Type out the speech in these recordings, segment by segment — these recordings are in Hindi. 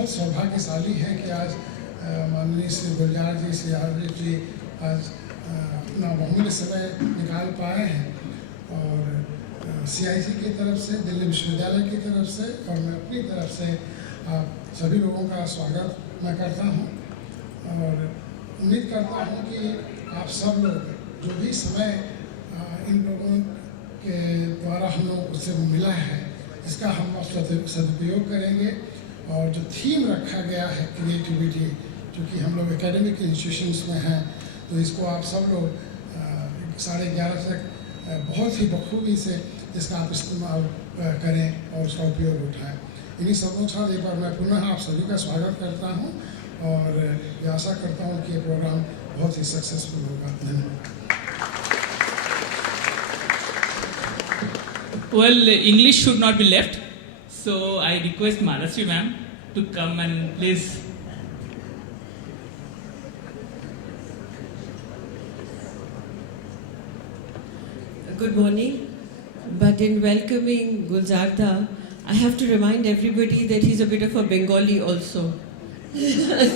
बहुत सौभाग्यशाली हैं कि आज माननीय श्री गुलजार जी, श्री आरवी जी आज अपना बहुमूल्य समय निकाल पाए हैं और CIC की तरफ से, दिल्ली विश्वविद्यालय की तरफ से और मैं अपनी तरफ से आप सभी लोगों का स्वागत मैं करता हूं और उम्मीद करता हूं कि आप सब लोग जो भी समय इन लोगों के द्वारा हम लोग उससे मिला है इसका हम सदुपयोग करेंगे और जो थीम रखा गया है क्रिएटिविटी, क्योंकि हम लोग एकेडमिक इंस्टीट्यूशंस में हैं तो इसको आप सब लोग 11:30 तक बहुत ही बखूबी से इसका आप इस्तेमाल करें और उसका उपयोग उठाएं। इन्हीं सबों के साथ एक बार मैं पुनः आप सभी का स्वागत करता हूं और ये आशा करता हूं कि ये प्रोग्राम बहुत ही सक्सेसफुल होगा। धन्यवाद। Well, English should not be left, so I request Manasvi ma'am to come and please. Good morning. But in welcoming Gulzarda, I have to remind everybody that he's a bit of a Bengali also.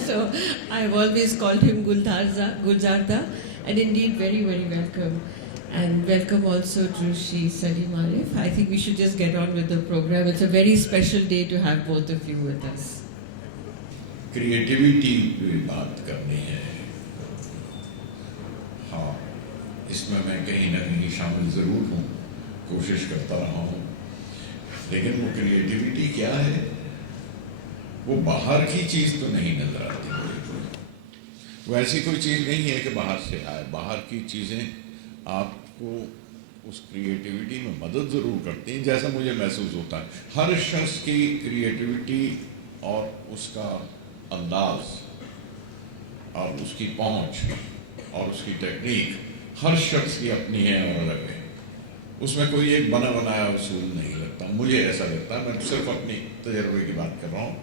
So I've always called him Gulzarda, and indeed very, very welcome. And welcome also to Shri Salim Arif. I think we should just get on with the program. It's a very special day to have both of you with us. Creativity पे बात करनी है। हाँ, इसमें मैं कहीं ना कहीं शामिल ज़रूर हूँ, कोशिश करता रहा हूँ, लेकिन वो क्रिएटिविटी क्या है? वो बाहर की चीज़ तो नहीं नज़र आती मुझे। वो ऐसी कोई चीज़ नहीं है कि बाहर से आए। बाहर की चीज़ें आपको उस क्रिएटिविटी में मदद ज़रूर करती हैं, जैसा मुझे महसूस होता है। हर शख्स की क्रिएटिविटी और उसका अंदाज और उसकी पहुंच और उसकी टेक्निक हर शख्स की अपनी है और अलग है। उसमें कोई एक बना बनाया उसूल नहीं लगता, मुझे ऐसा लगता है। मैं सिर्फ अपनी तजर्बे की बात कर रहा हूँ।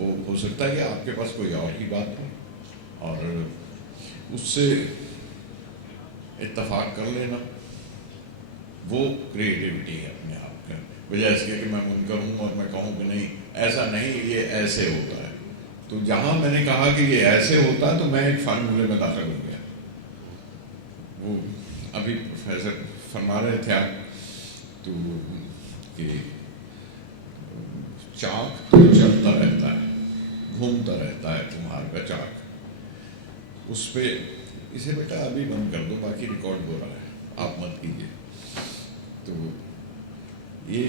वो हो सकता है कि आपके पास कोई और ही बात हो और उससे इत्तफाक कर लेना, वो क्रिएटिविटी है अपने आप का। बजाय इसके कि मैं मुनकर हूँ और मैं कहूँ कि नहीं ऐसा नहीं, ये ऐसे होता है। तो जहाँ मैंने कहा कि ये ऐसे होता है तो मैं एक फार्मूले में दाखिल हो गया। वो अभी प्रोफेसर फरमा रहे थे आप तो कि चाक तो चलता रहता है, घूमता रहता है तुम्हार का चाक। उस पर इसे बेटा अभी बंद कर दो, बाकी रिकॉर्ड हो रहा है, आप मत कीजिए। तो ये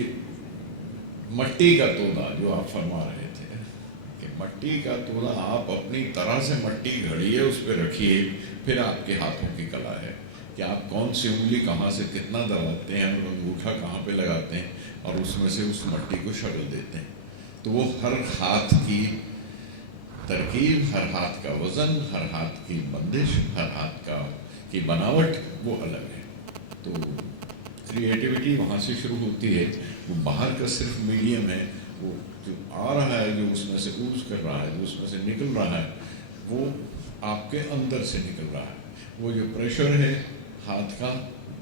मट्टी का तोला जो आप फरमा रहे थे कि मट्टी का तोला आप अपनी तरह से मट्टी घड़िए, उस पर रखिए, फिर आपके हाथों की कला है कि आप कौन सी उंगली कहाँ से कितना दबाते हैं और अंगूठा कहाँ पे लगाते हैं और उसमें से उस मट्टी को शक्ल देते हैं। तो वो हर हाथ की तरकीब, हर हाथ का वज़न, हर हाथ की बंदिश, हर हाथ की बनावट वो अलग है। तो क्रिएटिविटी वहाँ से शुरू होती है। वो बाहर का सिर्फ मीडियम है, वो जो आ रहा है, जो उसमें से ऊज कर रहा है, जो उसमें से निकल रहा है, वो आपके अंदर से निकल रहा है। वो जो प्रेशर है हाथ का,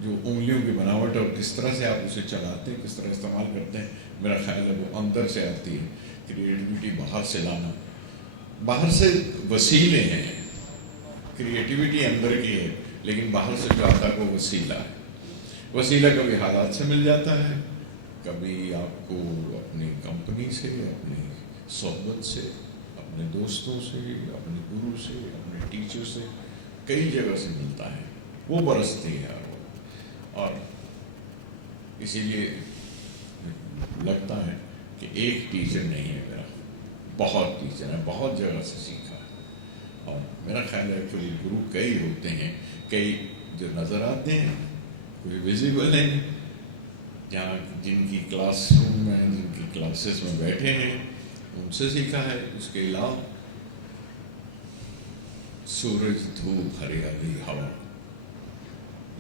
जो उंगलियों की बनावट और किस तरह से आप उसे चलाते हैं, किस तरह इस्तेमाल करते हैं, मेरा ख्याल है वो अंदर से आती है। क्रिएटिविटी बाहर से लाना, बाहर से वसीले हैं, क्रिएटिविटी अंदर की है, लेकिन बाहर से जो आता है वो वसीला है। वसीला कभी हालात से मिल जाता है, कभी आपको अपनी कंपनी से, अपनी सोहबत से, अपने दोस्तों से, अपने गुरु से, अपने टीचर से, कई जगह से मिलता है, वो बरसती है। और इसीलिए लगता है कि एक टीचर नहीं है मेरा, बहुत टीचर है, बहुत जगह से सीखा है। और मेरा ख्याल है कि गुरु कई होते हैं, कई जो नज़र आते हैं, कोई विजिबल हैं, जहाँ जिनकी क्लासरूम में, जिनकी क्लासेस में बैठे हैं, उनसे सीखा है। उसके अलावा सूरज, धूप, हरियाली, हवा,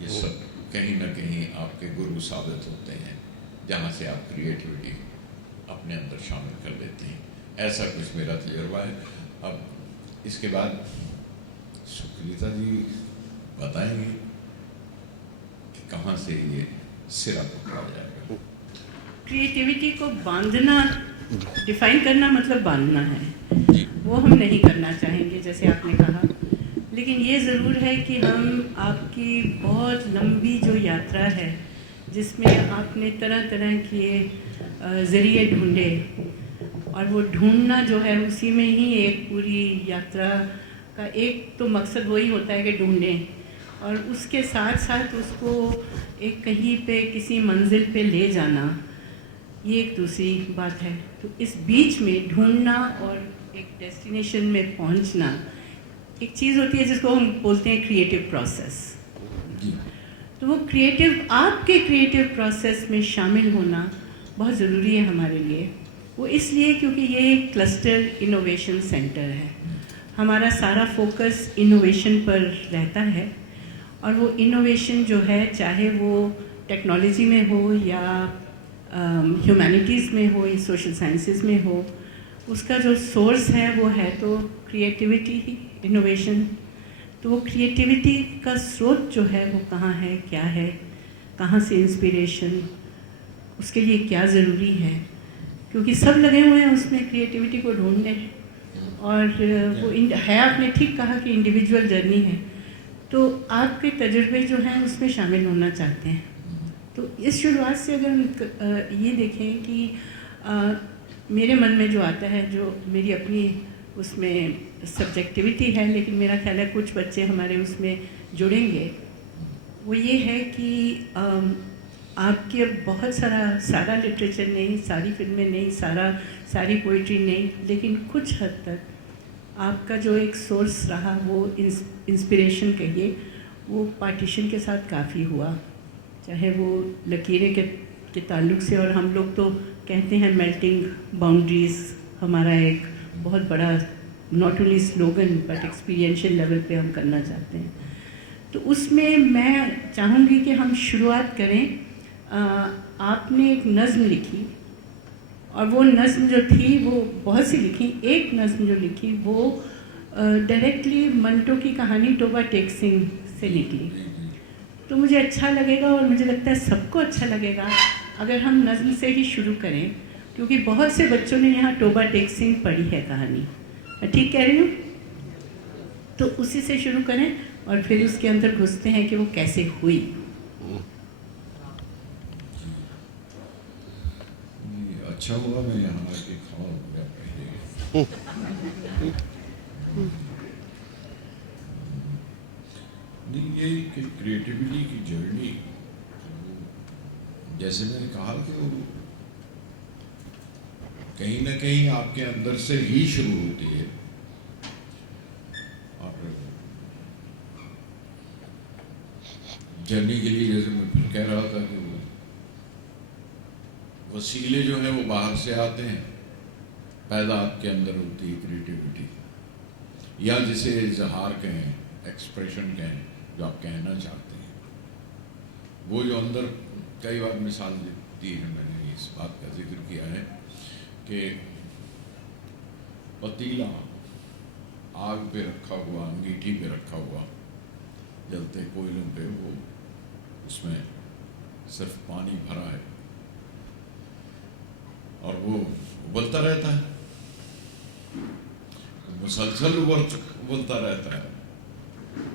ये सब कहीं ना कहीं आपके गुरु साबित होते हैं, जहाँ से आप क्रिएटिविटी अपने अंदर शामिल कर लेते हैं। ऐसा कुछ मेरा तजुर्बा है। अब इसके बाद सुकृता जी बताएंगे कि कहाँ से ये सिरा पकड़ा जाएगा। क्रिएटिविटी को बांधना, डिफाइन करना मतलब बांधना है। वो हम नहीं करना चाहेंगे जैसे आपने कहा, लेकिन ये ज़रूर है कि हम आपकी बहुत लंबी जो यात्रा है जिसमें आपने तरह तरह के ज़रिए ढूंढे, और वो ढूंढना जो है उसी में ही एक पूरी यात्रा का एक तो मकसद वही होता है कि ढूंढें, और उसके साथ साथ उसको एक कहीं पे किसी मंजिल पे ले जाना, ये एक दूसरी बात है। तो इस बीच में ढूंढना और एक डेस्टिनेशन में पहुंचना एक चीज़ होती है जिसको हम बोलते हैं क्रिएटिव प्रोसेस। तो वो आपके क्रिएटिव प्रोसेस में शामिल होना बहुत ज़रूरी है हमारे लिए। वो इसलिए क्योंकि ये एक क्लस्टर इनोवेशन सेंटर है, हमारा सारा फोकस इनोवेशन पर रहता है, और वो इनोवेशन जो है चाहे वो टेक्नोलॉजी में हो या ह्यूमैनिटीज़ में हो या सोशल साइंसेस में हो, उसका जो सोर्स है वो है तो क्रिएटिविटी ही, इनोवेशन। तो वो क्रिएटिविटी का स्रोत जो है वो कहाँ है, कहाँ से इंस्पिरेशन, उसके लिए क्या ज़रूरी है, क्योंकि सब लगे हुए हैं उसमें क्रिएटिविटी को ढूंढने। और वो है, आपने ठीक कहा कि इंडिविजुअल जर्नी है, तो आपके तजुर्बे जो हैं उसमें शामिल होना चाहते हैं। तो इस शुरुआत से अगर हम ये देखें कि मेरे मन में जो आता है, जो मेरी अपनी उसमें सब्जेक्टिविटी है, लेकिन मेरा ख्याल है कुछ बच्चे हमारे उसमें जुड़ेंगे, वो ये है कि आपके बहुत सारा लिटरेचर नहीं, सारी फिल्में नहीं, सारी पोइट्री नहीं, लेकिन कुछ हद तक आपका जो एक सोर्स रहा वो इंस्पिरेशन कहिए, वो पार्टीशन के साथ काफ़ी हुआ, चाहे वो लकीरें के ताल्लुक से। और हम लोग तो कहते हैं मेल्टिंग बाउंड्रीज़ हमारा एक बहुत बड़ा not only slogan but experiential level पे हम करना चाहते हैं। तो उसमें मैं चाहूँगी कि हम शुरुआत करें। आपने एक नज़्म लिखी, और वो नज़्म जो थी वो बहुत सी लिखी, एक नज़्म जो लिखी वो डायरेक्टली मंटो की कहानी टोबा टेक सिंह से निकली। तो मुझे अच्छा लगेगा, और मुझे लगता है सबको अच्छा लगेगा अगर हम नज़्म से ही शुरू करें, क्योंकि बहुत से बच्चों ने यहाँ टोबा टेक सिंह पढ़ी है कहानी। मैं ठीक कह रही हूँ? तो उसी से शुरू करें और फिर उसके अंदर घुसते हैं कि वो कैसे हुई। अच्छा हुआ मैं यहाँ आके खड़ा हो गया पहले। नहीं, ये कि क्रिएटिविटी की जर्नी, जैसे मैंने कहा कि वो कहीं ना कहीं आपके अंदर से ही शुरू होती है। और जर्नी के लिए जैसे मैं फिर कह रहा था कि वो वसीले जो हैं वो बाहर से आते हैं, पैदा आपके अंदर होती है क्रिएटिविटी, या जिसे इजहार कहें, एक्सप्रेशन कहें, जो आप कहना चाहते हैं, वो जो अंदर कई बार मिसाल दी है, मैंने इस बात का जिक्र किया है कि पतीला आग पे रखा हुआ, अंगीठी पे रखा हुआ, जलते कोयलों पे, वो उसमें सिर्फ पानी भरा है और वो उबलता रहता है, मुसलसल उबलता रहता है।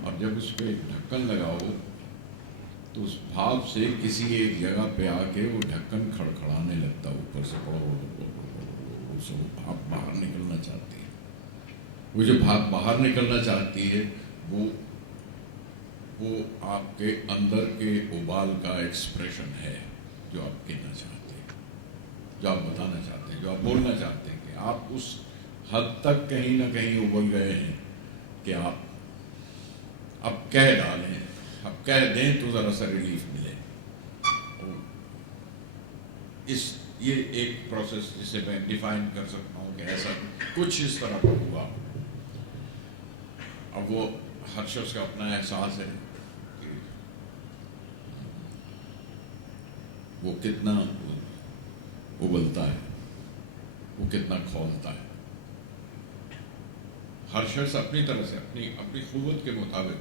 और जब उस पर ढक्कन लगाओ तो उस भाप से किसी एक जगह पे आके वो ढक्कन खड़खड़ाने लगता है, ऊपर से वो भाप बाहर निकलना चाहती है। वो जो भाप बाहर निकलना चाहती है वो आपके अंदर के उबाल का एक्सप्रेशन है, जो आप कहना चाहते हैं, जो आप बताना चाहते हैं, जो आप बोलना चाहते हैं, कि आप उस हद तक कहीं ना कहीं उबल गए हैं कि आप अब कह डालें, अब कह दें तो ज़रा सा रिलीफ मिले। ये एक प्रोसेस जिसे मैं डिफाइन कर सकता हूँ कि ऐसा कुछ इस तरह का हुआ। अब वो हर शख्स का अपना एहसास है कि वो कितना उबलता है, वो कितना खौलता है। हर शख्स अपनी तरह से अपनी क़ुव्वत के मुताबिक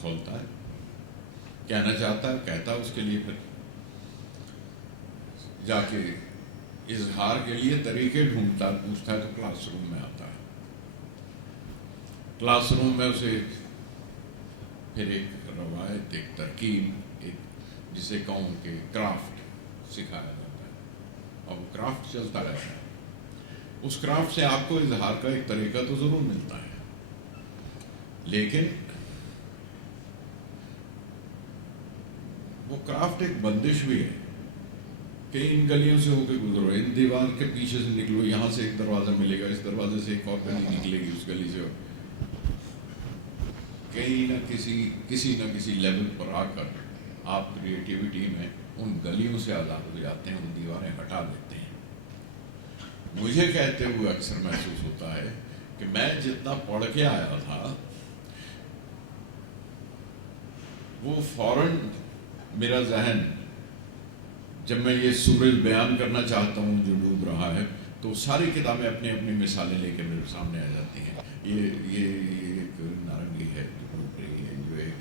खोलता है, कहना चाहता है, कहता है, उसके लिए फिर जाके इजहार के लिए तरीके ढूंढता पूछता है तो क्लासरूम में आता है। क्लासरूम में उसे फिर एक रवायत, एक तरकीब, एक जिसे कहूँ कि क्राफ्ट सिखाया जाता है और वो क्राफ्ट चलता रहता है। उस क्राफ्ट से आपको इजहार का एक तरीका तो ज़रूर मिलता है, लेकिन वो क्राफ्ट एक बंदिश भी है कि इन गलियों से होकर गुजरो, इन दीवार के पीछे से निकलो, यहाँ से एक दरवाज़ा मिलेगा, इस दरवाजे से एक और गली निकलेगी, उस गली से कहीं ना किसी न किसी लेवल पर आकर आप क्रिएटिविटी में उन गलियों से आज़ाद हो जाते हैं, उन दीवारें हटा देते हैं। मुझे कहते हुए अक्सर महसूस होता है कि मैं जितना पढ़ के आया था वो फौरन मेरा जहन, जब मैं ये सूरज बयान करना चाहता हूँ जो डूब रहा है, तो सारी किताबें अपनी अपनी मिसालें लेकर मेरे सामने आ जाती हैं। ये एक नारंगी है जो डूब रही है, जो एक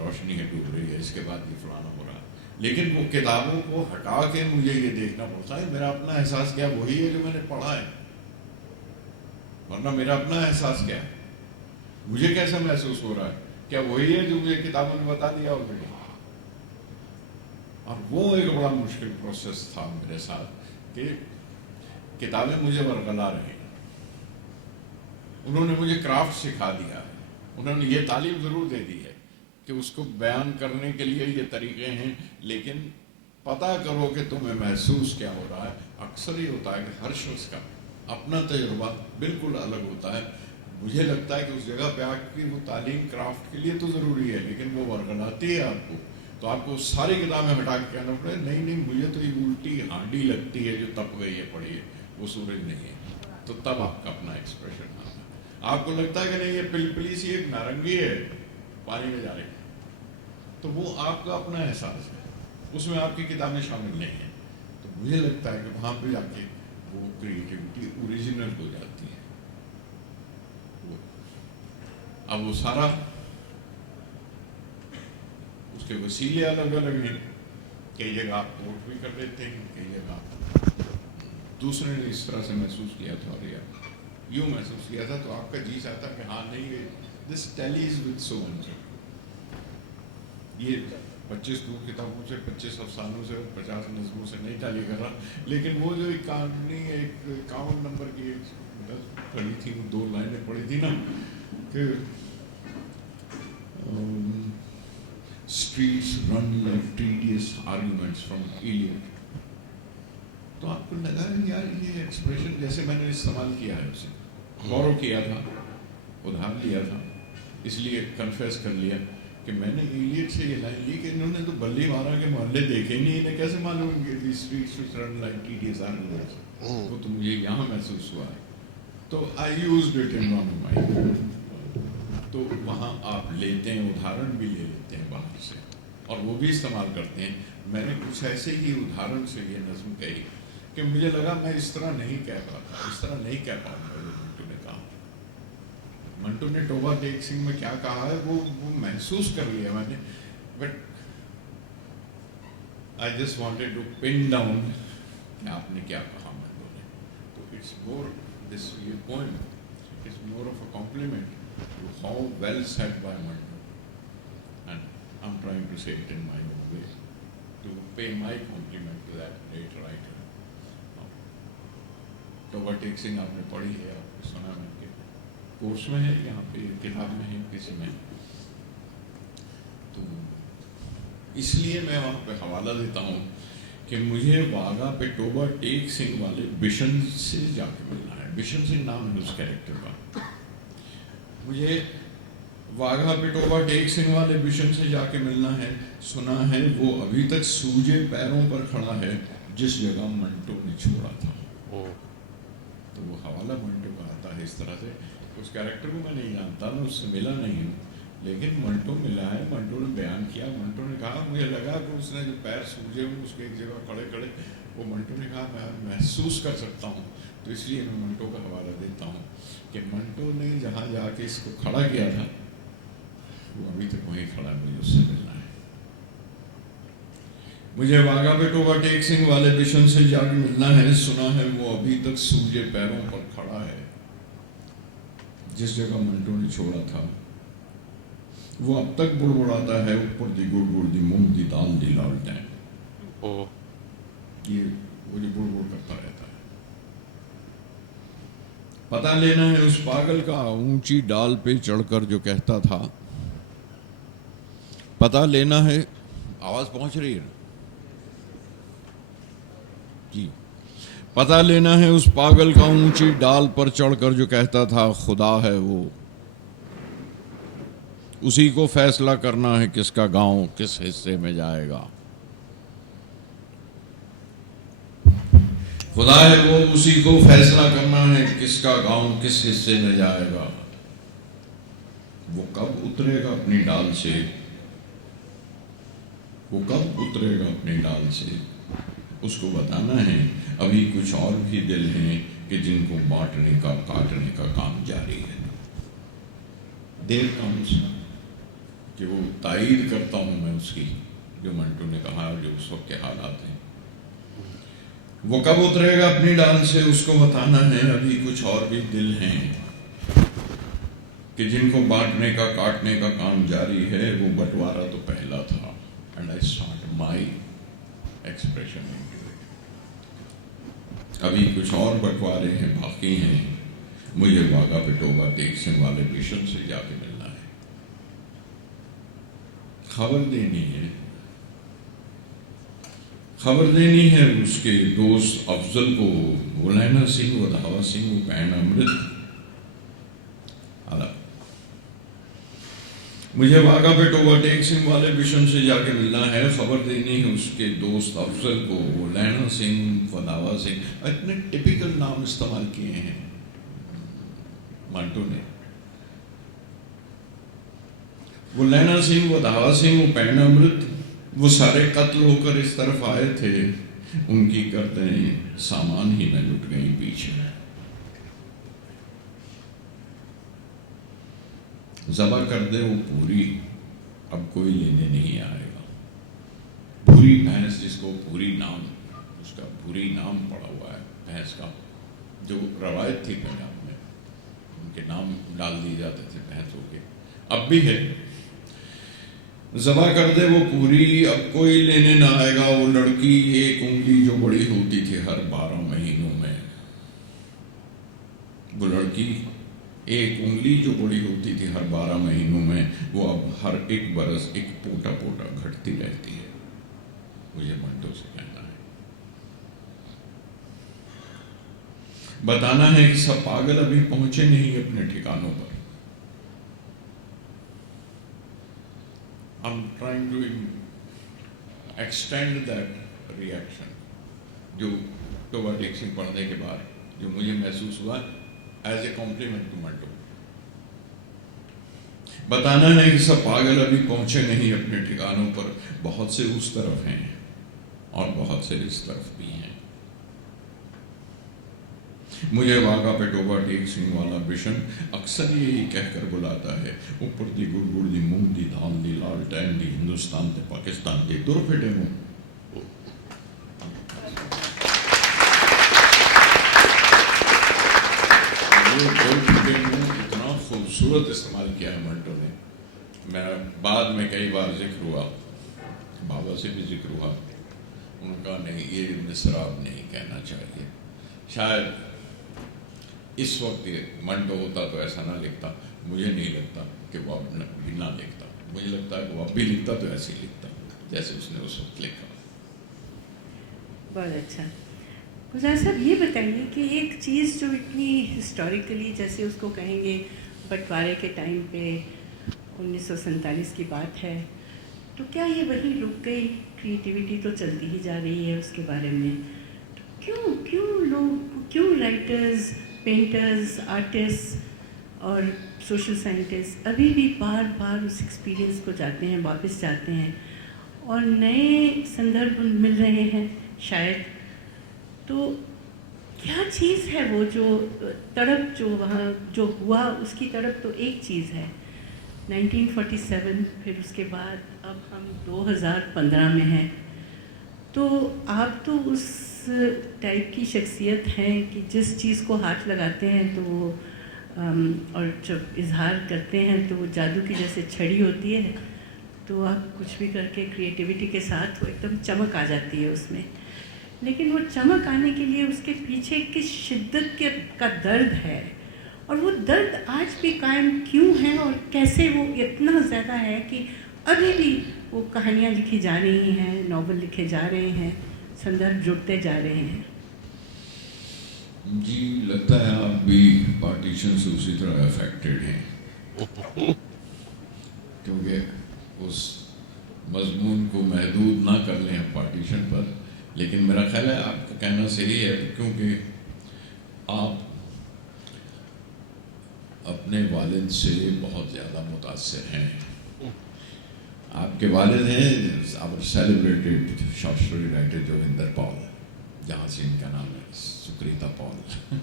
रोशनी है डूब रही है, इसके बाद ये फलाना हो रहा है। लेकिन वो किताबों को हटा के मुझे ये देखना पड़ता है मेरा अपना एहसास क्या वही है जो मैंने पढ़ा है, वरना मेरा अपना एहसास क्या है, मुझे कैसा महसूस हो रहा है, क्या वही है जो मुझे किताबों ने बता दिया ऑलरेडी। और वो एक बड़ा मुश्किल प्रोसेस था मेरे साथ कि किताबें मुझे वरगला रही, उन्होंने मुझे क्राफ्ट सिखा दिया है, उन्होंने ये तालीम ज़रूर दे दी है कि उसको बयान करने के लिए ये तरीके हैं, लेकिन पता करो कि तुम्हें महसूस क्या हो रहा है। अक्सर ही होता है कि हर शख्स का अपना तजुर्बा बिल्कुल अलग होता है। मुझे लगता है कि उस जगह पे आके वो तालीम क्राफ्ट के लिए तो ज़रूरी है, लेकिन वो वरगलाती है आपको, तो आपको सारी किताबें हटा के कहना पड़े नहीं मुझे तो ये उल्टी हांडी लगती है जो तप गई है, पढ़िए वो सूरज नहीं है, तो तब आपका अपना एक्सप्रेशन आता है। आपको लगता है कि नहीं ये पिलपिली सी एक नारंगी है पानी में जा रही है, तो वो आपका अपना एहसास है, उसमें आपकी किताबें शामिल नहीं है। तो मुझे लगता है कि वहाँ पे जाके वो क्रिएटिविटी ओरिजिनल हो जाती है। अब वो सारा उसके वसीले अलग अलग हैं, कई जगह आप कोट भी कर लेते हैं, कई जगह दूसरे ने इस तरह से महसूस किया था और या यूँ महसूस किया था, तो आपका जी चाहता कि हाँ नहीं this tallies with so much. ये 25 दूर किताबों से, 25 अफसानों से, 50 नज़मों से नहीं टैली कर रहा, लेकिन वो जो एक कहानी एक 51 नंबर की पढ़ी थी, 2 लाइनें पढ़ी थी ना कि streets run like tedious arguments from Iliad, तो आपको लगा यार ये एक्सप्रेशन जैसे मैंने इस्तेमाल किया है उसे गौरव किया था, उधार लिया था, इसलिए कन्फेस कर लिया कि मैंने इलियड से ये लाइन ली कि इन्होंने तो बल्ली मारा के मोहल्ले देखे नहीं, इन्हें कैसे मालूम कि streets run like tedious arguments, वो तो मुझे यहाँ महसूस हुआ है, तो I used it in one mind. तो वहाँ आप लेते हैं, उदाहरण भी ले लेते हैं बाहर से और वो भी इस्तेमाल करते हैं। मैंने कुछ ऐसे ही उदाहरण से ये नज़्म कही कि मुझे लगा मैं इस तरह नहीं कह पाता, इस तरह नहीं कह पाऊंगा जो मंटू ने कहा। मंटू ने टोबा टेक सिंह में क्या कहा है वो महसूस कर लिया मैंने, but I just wanted to pin down कि आपने क्या कहा मंटू ने। तो इट्स मोर दिस ये poem is more of a compliment to how well said by Mantu, and I'm trying to say it in my own way to pay my compliment to that great writer. Toba Tek Singh आपने पढ़ी है, आपने सुना है, के कोर्स में है, यहाँ पे किताब में है, किसी में, तो इसलिए मैं वहाँ पे हवाला देता हूँ कि मुझे वाघा पे टोबा टेक सिंह वाले बिशन से जाके मिलना है। बिशन सिंह नाम है उस कैरेक्टर का। मुझे वाघा पे टोबा टेक सिंह वाले बिशन से जाके मिलना है। सुना है वो अभी तक सूजे पैरों पर खड़ा है जिस जगह मंटो ने छोड़ा था। तो वो हवाला मंटो का आता है इस तरह से। उस कैरेक्टर को मैं नहीं जानता, मैं उससे मिला नहीं हूँ, लेकिन मंटो मिला है, मंटो ने बयान किया। मंटो ने कहा मुझे लगा कि उसने जो पैर सूजे हुए उसके एक जगह खड़े खड़े, वो मंटो ने कहा मैं महसूस कर सकता हूँ। तो इसलिए मैं मंटो का हवाला देता हूँ कि मंटो ने जहाँ जाके इसको खड़ा किया था वो अभी तक वहीं खड़ा है, मुझे उससे मिलना है। मुझे वाघा बेटोबा टेक सिंह वाले मिशन से जाके मिलना है। सुना है वो अभी तक सूजे पैरों पर खड़ा है। जिस जगह मंटो ने छोड़ा था वो अब तक बुड़बुड़ाता है, ऊपर दी गुड़ गुड़ दी मूंग दी दाल दी लालटेन। ये वो जो बुड़बुड़ करता रहता है। पता लेना है उस पागल का, ऊंची डाल पे चढ़कर जो कहता था। पता लेना है, आवाज पहुंच रही है जी। पता लेना है उस पागल का, ऊंची डाल पर चढ़कर जो कहता था खुदा है वो। उसी को फैसला करना है किसका गांव किस हिस्से में जाएगा। खुदा है वो, उसी को फैसला करना है किसका गांव किस हिस्से में जाएगा। वो कब उतरेगा अपनी डाल से, वो कब उतरेगा अपनी डाल से, उसको बताना है। अभी कुछ और भी दिल हैं कि जिनको बांटने का काटने का काम जारी है। देर कम्स कि वो तायीद करता हूं मैं उसकी, जो मंटू ने कहा, जो उस वक्त के हालात हैं। वो कब उतरेगा अपनी डाल से, उसको बताना है। अभी कुछ और भी दिल हैं कि जिनको बांटने का काटने का काम जारी है। वो बंटवारा तो पहला था। And I start my expression into it. अभी कुछ और बंटवारे हैं, बाकी हैं। मुझे वाघा बेटोबा टेक सिंह वाले मिशन से जाके मिलना है। खबर देनी है, खबर देनी है उसके दोस्त अफजल को, मुलायना सिंह, वधावा सिंह, पैन अमृत। मुझे वाघा बेटोबा टेक सिंह वाले मिशन से जाके मिलना है। खबर देनी है उसके दोस्त अफजल को, मुलायना सिंह, वधावा सिंह। इतने टिपिकल नाम इस्तेमाल किए हैं मंटू ने। मुलायना सिंह, वधावा सिंह, पैन अमृत, वो सारे कत्ल होकर इस तरफ आए थे। उनकी गर्दनें सामान ही में लुट गई पीछे। ज़बा कर दे वो पूरी, अब कोई लेने नहीं आएगा। पूरी भैंस, जिसको पूरी नाम, उसका पूरी नाम पड़ा हुआ है भैंस का, जो रवायत थी पंजाब में, उनके नाम डाल दिए जाते थे भैंसों के, अब भी है। ज़बा कर दे वो पूरी, अब कोई लेने ना आएगा। वो लड़की एक उंगली जो बड़ी होती थी हर 12 महीनों में, वो लड़की एक उंगली जो बड़ी होती थी हर 12 महीनों में, वो अब हर एक बरस एक पोटा पोटा घटती रहती है। मुझे मंटो से कहना है, बताना है कि सब पागल अभी पहुंचे नहीं अपने ठिकानों पर। I'm trying to extend that reaction जो बेटोबा टेक सिंह पढ़ने के बाद जो मुझे महसूस हुआ as a compliment to Manto. बताना है कि सब पागल अभी पहुंचे नहीं अपने ठिकानों पर। बहुत से उस तरफ हैं और बहुत से इस तरफ भी हैं। मुझे वाघा बेटोबा टेक सिंह वाला मिशन अक्सर यही कहकर बुलाता है, ऊपर दी गुड़ गुड़ दी मूंग दी दाल दी लालटेन दी हिंदुस्तान ते पाकिस्तान दी दुर फिटे मुंह। इतना खूबसूरत इस्तेमाल किया है मंटो ने। मैं बाद में कई बार जिक्र हुआ, बाबा से भी जिक्र हुआ, उनका नहीं, ये मिसराब नहीं कहना चाहिए। शायद इस वक्त मंटो होता तो ऐसा ना लिखता। मुझे नहीं लगता कि वो अब भी ना लिखता। मुझे लगता है कि वो अब भी लिखता तो ऐसे ही लिखता जैसे उसने उस वक्त लिखा। बहुत अच्छा। गुलजार साहब, ये बताइए कि एक चीज़ जो इतनी हिस्टोरिकली, जैसे उसको कहेंगे बंटवारे के टाइम पे 1947 की बात है, तो क्या ये वहीं रुक गई? क्रिएटिविटी तो चलती ही जा रही है उसके बारे में। तो क्यों राइटर्स, पेंटर्स, आर्टिस्ट और सोशल साइंटिस्ट अभी भी बार बार उस एक्सपीरियंस को जाते हैं, वापस जाते हैं और नए संदर्भ मिल रहे हैं शायद। तो क्या चीज़ है वो जो तड़प, जो वहाँ जो हुआ उसकी तड़प तो एक चीज़ है 1947, फिर उसके बाद अब हम 2015 में हैं। तो आप तो उस टाइप की शख्सियत हैं कि जिस चीज़ को हाथ लगाते हैं तो वो और जब इजहार करते हैं तो वो जादू की जैसे छड़ी होती है, तो आप कुछ भी करके क्रिएटिविटी के साथ वो एकदम चमक आ जाती है उसमें। लेकिन वो चमक आने के लिए उसके पीछे किस शिद्दत का दर्द है, और वो दर्द आज भी कायम क्यों है, और कैसे वो इतना ज़्यादा है कि अभी भी वो कहानियाँ लिखी जा रही हैं, नॉवल लिखे जा रहे हैं, संदर्भ जुड़ते जा रहे हैं। जी, लगता है आप भी पार्टीशन से उसी तरह अफेक्टेड हैं, क्योंकि उस मजमून को महदूद ना कर लें पार्टीशन पर। लेकिन मेरा ख्याल है आपका कहना सही है, क्योंकि आप अपने वालिद से बहुत ज़्यादा मुतासिर हैं। आपके वालिद हैं our celebrated short story writer Joginder Paul, जहाँ से इनका नाम है सुकृता पॉल।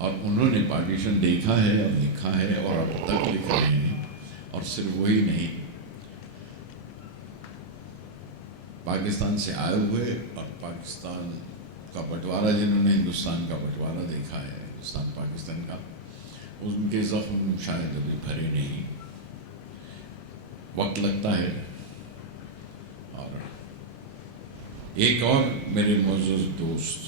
और उन्होंने पार्टीशन देखा है और लिखा है और अब तक लिख रहे हैं। और सिर्फ वही नहीं, पाकिस्तान से आए हुए और पाकिस्तान का बंटवारा, जिन्होंने हिंदुस्तान का बंटवारा देखा है, हिंदुस्तान पाकिस्तान का, उनके ज़ख्म शायद अभी भरे नहीं, वक्त लगता है। और एक और मेरे मौजूद दोस्त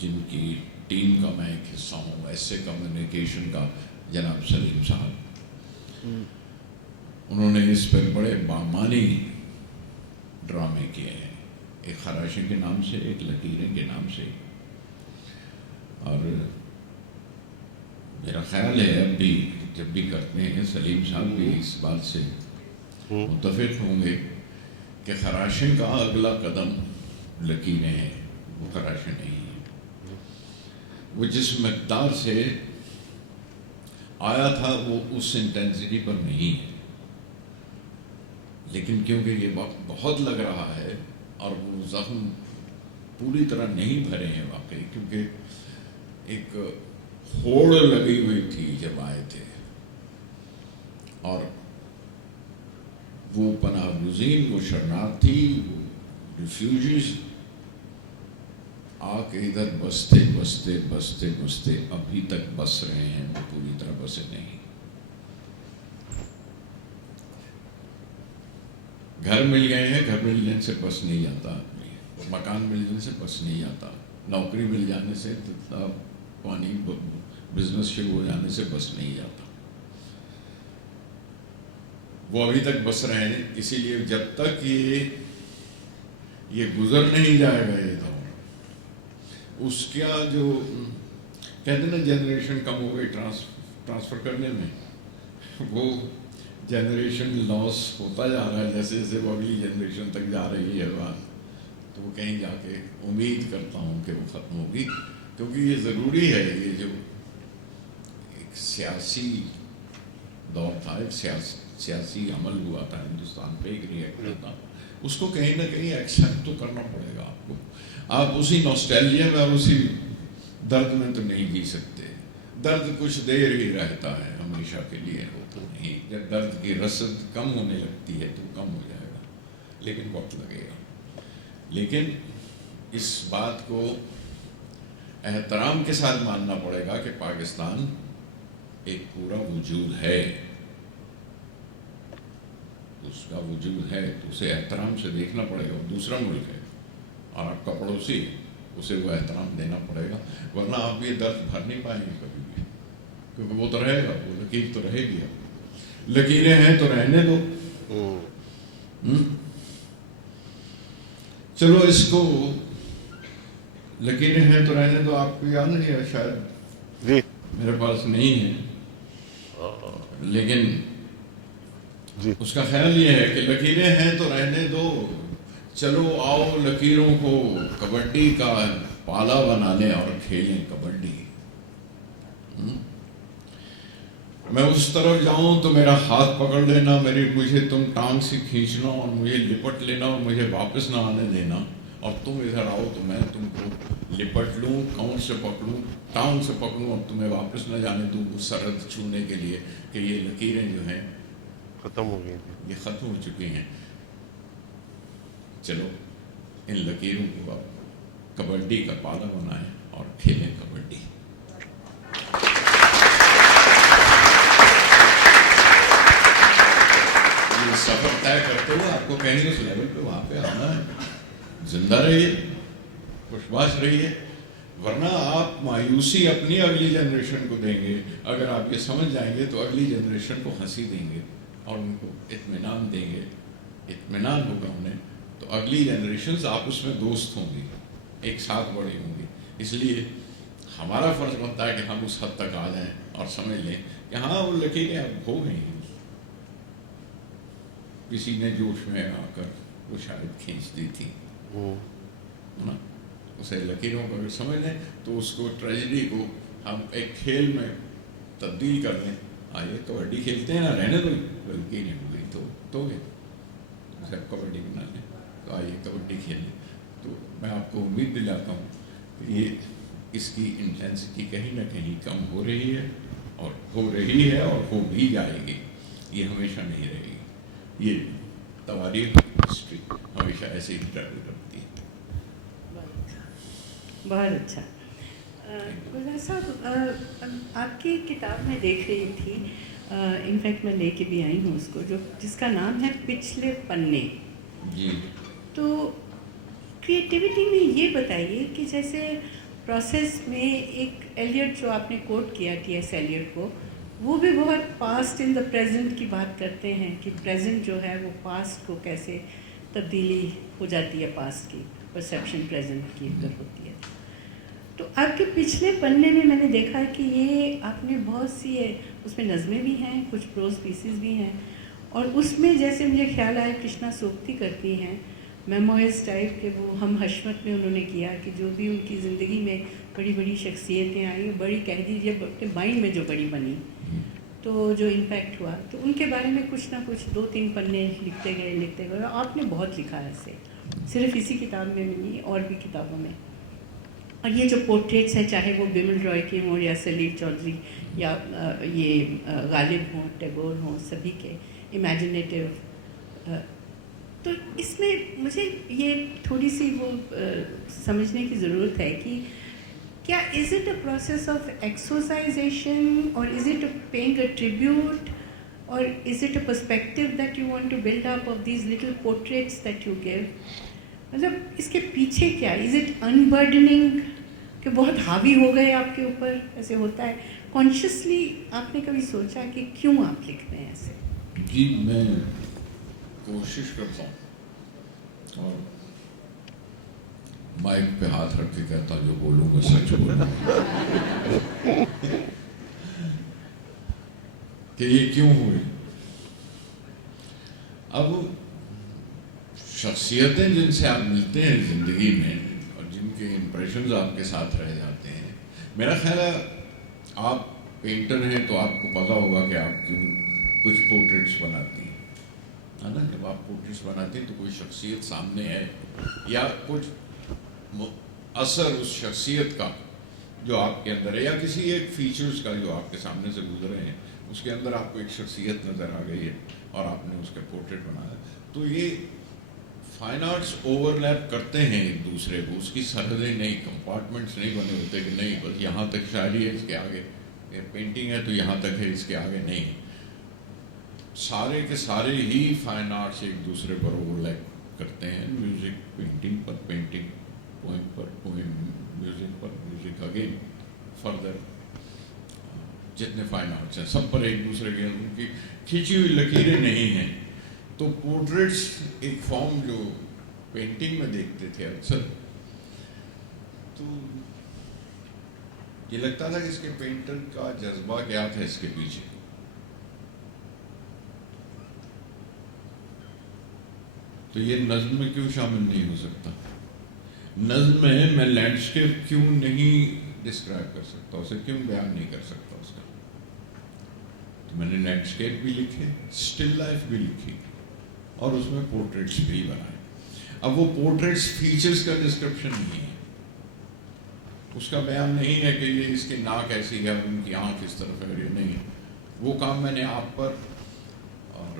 जिनकी टीम का मैं एक हिस्सा हूँ, ऐसे कम्युनिकेशन का, जनाब सलीम साहब, उन्होंने इस पर बड़े बामानी ड्रामे किए हैं, एक खराशी के नाम से, एक लकीरें के नाम से। और मेरा ख्याल है अब भी जब भी करते हैं, सलीम साहब भी इस बात से मुत्तफिक होंगे कि खराशी का अगला कदम लकीरें हैं, वो खराशी नहीं है। वो जिस मकदार से आया था वो उस इंटेंसिटी पर नहीं है, लेकिन क्योंकि ये वक्त बहुत लग रहा है और वो ज़ख्म पूरी तरह नहीं भरे हैं वाकई, क्योंकि एक होड़ लगी हुई थी जब आए थे, और वो पनाहगुज़ीन, वो शरणार्थी, वो रिफ्यूजीज आके इधर बसते बसते बसते बसते अभी तक बस रहे हैं, वो पूरी तरह बसे नहीं। घर मिल गए हैं, घर मिलने से बस नहीं आता, मकान मिलने से बस नहीं आता, नौकरी मिल जाने से, पानी बिजनेस शुरू हो जाने से बस नहीं जाता। वो अभी तक बस रहे हैं। इसीलिए जब तक ये गुजर नहीं जाएगा ये दौर, उसका जो कहते ना जनरेशन कम हो गई ट्रांसफ़र करने में, वो जनरेशन लॉस होता जा रहा है जैसे जैसे वो अगली जनरेशन तक जा रही है बात। तो वो कहीं जाके उम्मीद करता हूँ कि वो ख़त्म होगी, क्योंकि ये ज़रूरी है। ये जो एक सियासी दौर था, एक सियासी अमल हुआ था हिंदुस्तान पे, एक रिएक्टर था, उसको कहीं ना कहीं एक्सेप्ट तो करना पड़ेगा आपको। आप उसी नॉस्टैल्जिया में और उसी दर्द में तो नहीं जी सकते। दर्द कुछ देर ही रहता है, हमेशा के लिए होता नहीं। जब दर्द की रसद कम होने लगती है तो कम हो जाएगा, लेकिन वक्त लगेगा। लेकिन इस बात को एहतराम के साथ मानना पड़ेगा कि पाकिस्तान एक पूरा वजूद है, उसका वजूद है, तो उसे एहतराम से देखना पड़ेगा। वो दूसरा मुल्क है और आपका पड़ोसी, उसे वो एहतराम देना पड़ेगा, वरना आप ये दर्द भर नहीं पाएंगे कभी भी, क्योंकि वो तो रहेगा, वो लकीर तो रहेगी। अब लकीरें हैं तो रहने दो। चलो इसको, लकीरें हैं तो रहने दो। आपको याद नहीं है शायद जी, मेरे पास नहीं है, लेकिन जी उसका ख्याल ये है कि लकीरें हैं तो रहने दो, चलो आओ लकीरों को कबड्डी का पाला बना लें और खेलें कबड्डी। मैं उस तरफ जाऊं तो मेरा हाथ पकड़ लेना, मुझे तुम टांग से खींचना और मुझे लिपट लेना और मुझे वापस ना आने देना, और तुम इधर आओ तो मैं तुमको लिपट लूं, कौन से पकड़ूं, टांग से पकड़ूं और तुम्हें वापस न जाने दूं उस सरहद छूने के लिए कि ये लकीरें जो हैं ख़त्म हो गई, ये ख़त्म हो चुकी हैं। चलो इन लकीरों को आप कबड्डी का पाला बनाएं और खेलें कबड्डी। ये सफर तय करते हुए आपको कहीं उस लेवल पे वहां पे आना है। जिंदा रहिए, खुशबाश रहिए, वरना आप मायूसी अपनी अगली जनरेशन को देंगे। अगर आप ये समझ जाएंगे तो अगली जनरेशन को हंसी देंगे और उनको इत्मीनान देंगे, इत्मीनान होगा उन्हें, तो अगली जनरेशन आपस में दोस्त होंगी, एक साथ बड़ी होंगी। इसलिए हमारा फर्ज बनता है कि हम उस हद तक आ जाएं और समझ लें कि हाँ वो लकीरें अब हो गई हैं, किसी ने जोश में आकर वो शायद खींच दी थी ना, उसे लकीरों को अगर समझ लें तो उसको ट्रेजेडी को हम एक खेल में तब्दील कर लें। आइए कबड्डी खेलते हैं ना, रहने दो, लकीरें हो गई तो गए, उसे आप कबड्डी बना लें, तो आइए कबड्डी खेलें। तो मैं आपको उम्मीद दिलाता हूँ कि ये इसकी इंटेंसिटी कहीं ना कहीं कम हो रही है और हो रही है और हो भी जाएगी, ये हमेशा नहीं रहेगी। ये तवारीख हिस्ट्री हमेशा ऐसे ही ट्रैवल करती है। बहुत अच्छा। गुलजार साहब, आपकी किताब में देख रही थी, इनफैक्ट मैं लेके भी आई हूँ उसको, जिसका नाम है पिछले पन्ने जी। तो क्रिएटिविटी में ये बताइए कि जैसे प्रोसेस में एक एलियट जो आपने कोट किया टी.एस. एलियट को, वो भी बहुत पास्ट इन द प्रेजेंट की बात करते हैं कि प्रेजेंट जो है वो पास्ट को कैसे तब्दीली हो जाती है, पास्ट की परसेप्शन प्रेजेंट की अंदर होती है। तो आपके पिछले पन्ने में मैंने देखा है कि ये आपने बहुत सी उसमें नज़में भी हैं, कुछ प्रोज पीसेस भी हैं, और उसमें जैसे मुझे ख्याल आया कृष्णा सोक्ति करती हैं मेमोइर्स टाइप के, वो हम हशमत में उन्होंने किया कि जो भी उनकी ज़िंदगी में बड़ी बड़ी शख्सियतें आई, बड़ी कह दीजिए अपने माइंड में जो बड़ी बनी, तो जो इम्पैक्ट हुआ, तो उनके बारे में कुछ ना कुछ 2-3 पन्ने लिखते गए। आपने बहुत लिखा है ऐसे, सिर्फ इसी किताब में नहीं और भी किताबों में। और ये जो पोर्ट्रेट्स हैं, चाहे वो बिमल रॉय के हों या सलील चौधरी या ये गालिब हों, टैगोर हों, सभी के इमेजिनेटिव, तो इसमें मुझे ये थोड़ी सी वो समझने की ज़रूरत है कि क्या is it a process of exorcisation और is it paying a tribute और is it a perspective that you want to build up of these little portraits that you give? मतलब इसके पीछे क्या, इज़ इट अनबर्डनिंग कि बहुत हावी हो गए आपके ऊपर, ऐसे होता है कॉन्शियसली आपने कभी सोचा कि क्यों आप लिखते हैं ऐसे? जी, मैं कोशिश करता हूँ और माइक पे हाथ रख के कहता हूँ जो बोलूँगा सच बोलूँगा कि ये क्यों हुए। अब शख्सियतें जिनसे आप मिलते हैं ज़िंदगी में और जिनके इम्प्रेशंस आपके साथ रह जाते हैं, मेरा ख्याल है आप पेंटर हैं तो आपको पता होगा कि आप क्यों कुछ पोर्ट्रेट्स बनाती हैं, है ना। जब आप पोर्ट्रेट्स बनाते हैं तो कोई शख्सियत सामने है या कुछ असर उस शख्सियत का जो आपके अंदर है या किसी एक फीचर्स का जो आपके सामने से गुजरे हैं, उसके अंदर आपको एक शख्सियत नज़र आ गई है और आपने उसका पोर्ट्रेट बनाया। तो ये फाइन आर्ट्स ओवरलैप करते हैं एक दूसरे को, उसकी सरहदें नहीं, कंपार्टमेंट्स नहीं बने होते कि नहीं बस यहाँ तक शायरी है, इसके आगे पेंटिंग है तो यहाँ तक है, इसके आगे नहीं। सारे के सारे ही फाइन आर्ट्स एक दूसरे पर ओवरलैप करते हैं। म्यूज़िक पेंटिंग पर पेंटिंग, पोएम पर पोएम, म्यूज़िक पर म्यूज़िक, अगेन फर्दर जितने फाइन आर्ट्स हैं सब पर एक दूसरे के उनकी खींची हुई लकीरें नहीं हैं। तो पोर्ट्रेट्स एक फॉर्म जो पेंटिंग में देखते थे अक्सर, तो ये लगता था कि इसके पेंटर का जज्बा क्या था इसके पीछे। तो ये नज्म में क्यों शामिल नहीं हो सकता? नज्म में मैं लैंडस्केप क्यों नहीं डिस्क्राइब कर सकता, उसे क्यों बयान नहीं कर सकता उसका? तो मैंने लैंडस्केप भी लिखे, स्टिल लाइफ भी लिखी और उसमें पोर्ट्रेट्स भी बनाए। अब वो पोर्ट्रेट्स फीचर्स का डिस्क्रिप्शन नहीं है, उसका बयान नहीं है कि ये इसकी नाक ऐसी है, उनकी आँख इस तरफ है, ये नहीं। वो काम मैंने आप पर और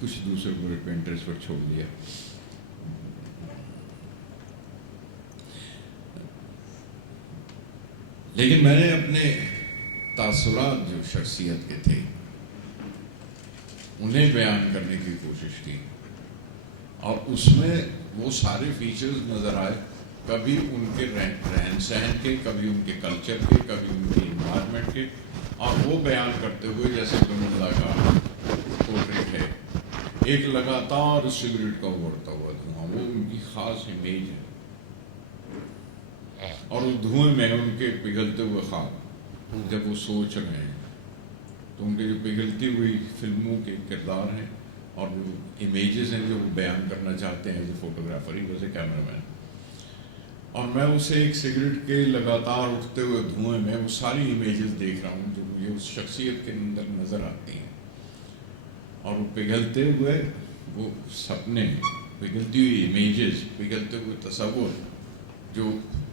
कुछ दूसरे पूरे पेंटर्स पर छोड़ दिया। लेकिन मैंने अपने तासुरात जो शख्सियत के थे उन्हें बयान करने की कोशिश की, और उसमें वो सारे फीचर्स नज़र आए, कभी उनके रहन सहन के, कभी उनके कल्चर के, कभी उनके इन्वायरमेंट के, और वो बयान करते हुए जैसे बिमला का पोर्ट्रेट है, एक लगातार सिगरेट का उभरता हुआ धुआं, वो उनकी खास इमेज है, और उस धुएं में उनके पिघलते हुए ख्वाब, जब वो सोच रहे हैं तो उनके जो पिघलती हुई फिल्मों के किरदार हैं और जो इमेजेस हैं जो वो बयान करना चाहते हैं एज ए फोटोग्राफर ही वैसे कैमरामैन, और मैं उसे एक सिगरेट के लगातार उठते हुए धुएं में वो सारी इमेजेस देख रहा हूँ जो मुझे उस शख्सियत के अंदर नज़र आती हैं, और वो पिघलते हुए वो सपने, पिघलती हुई इमेजेस, पिघलते हुए तस्वुर जो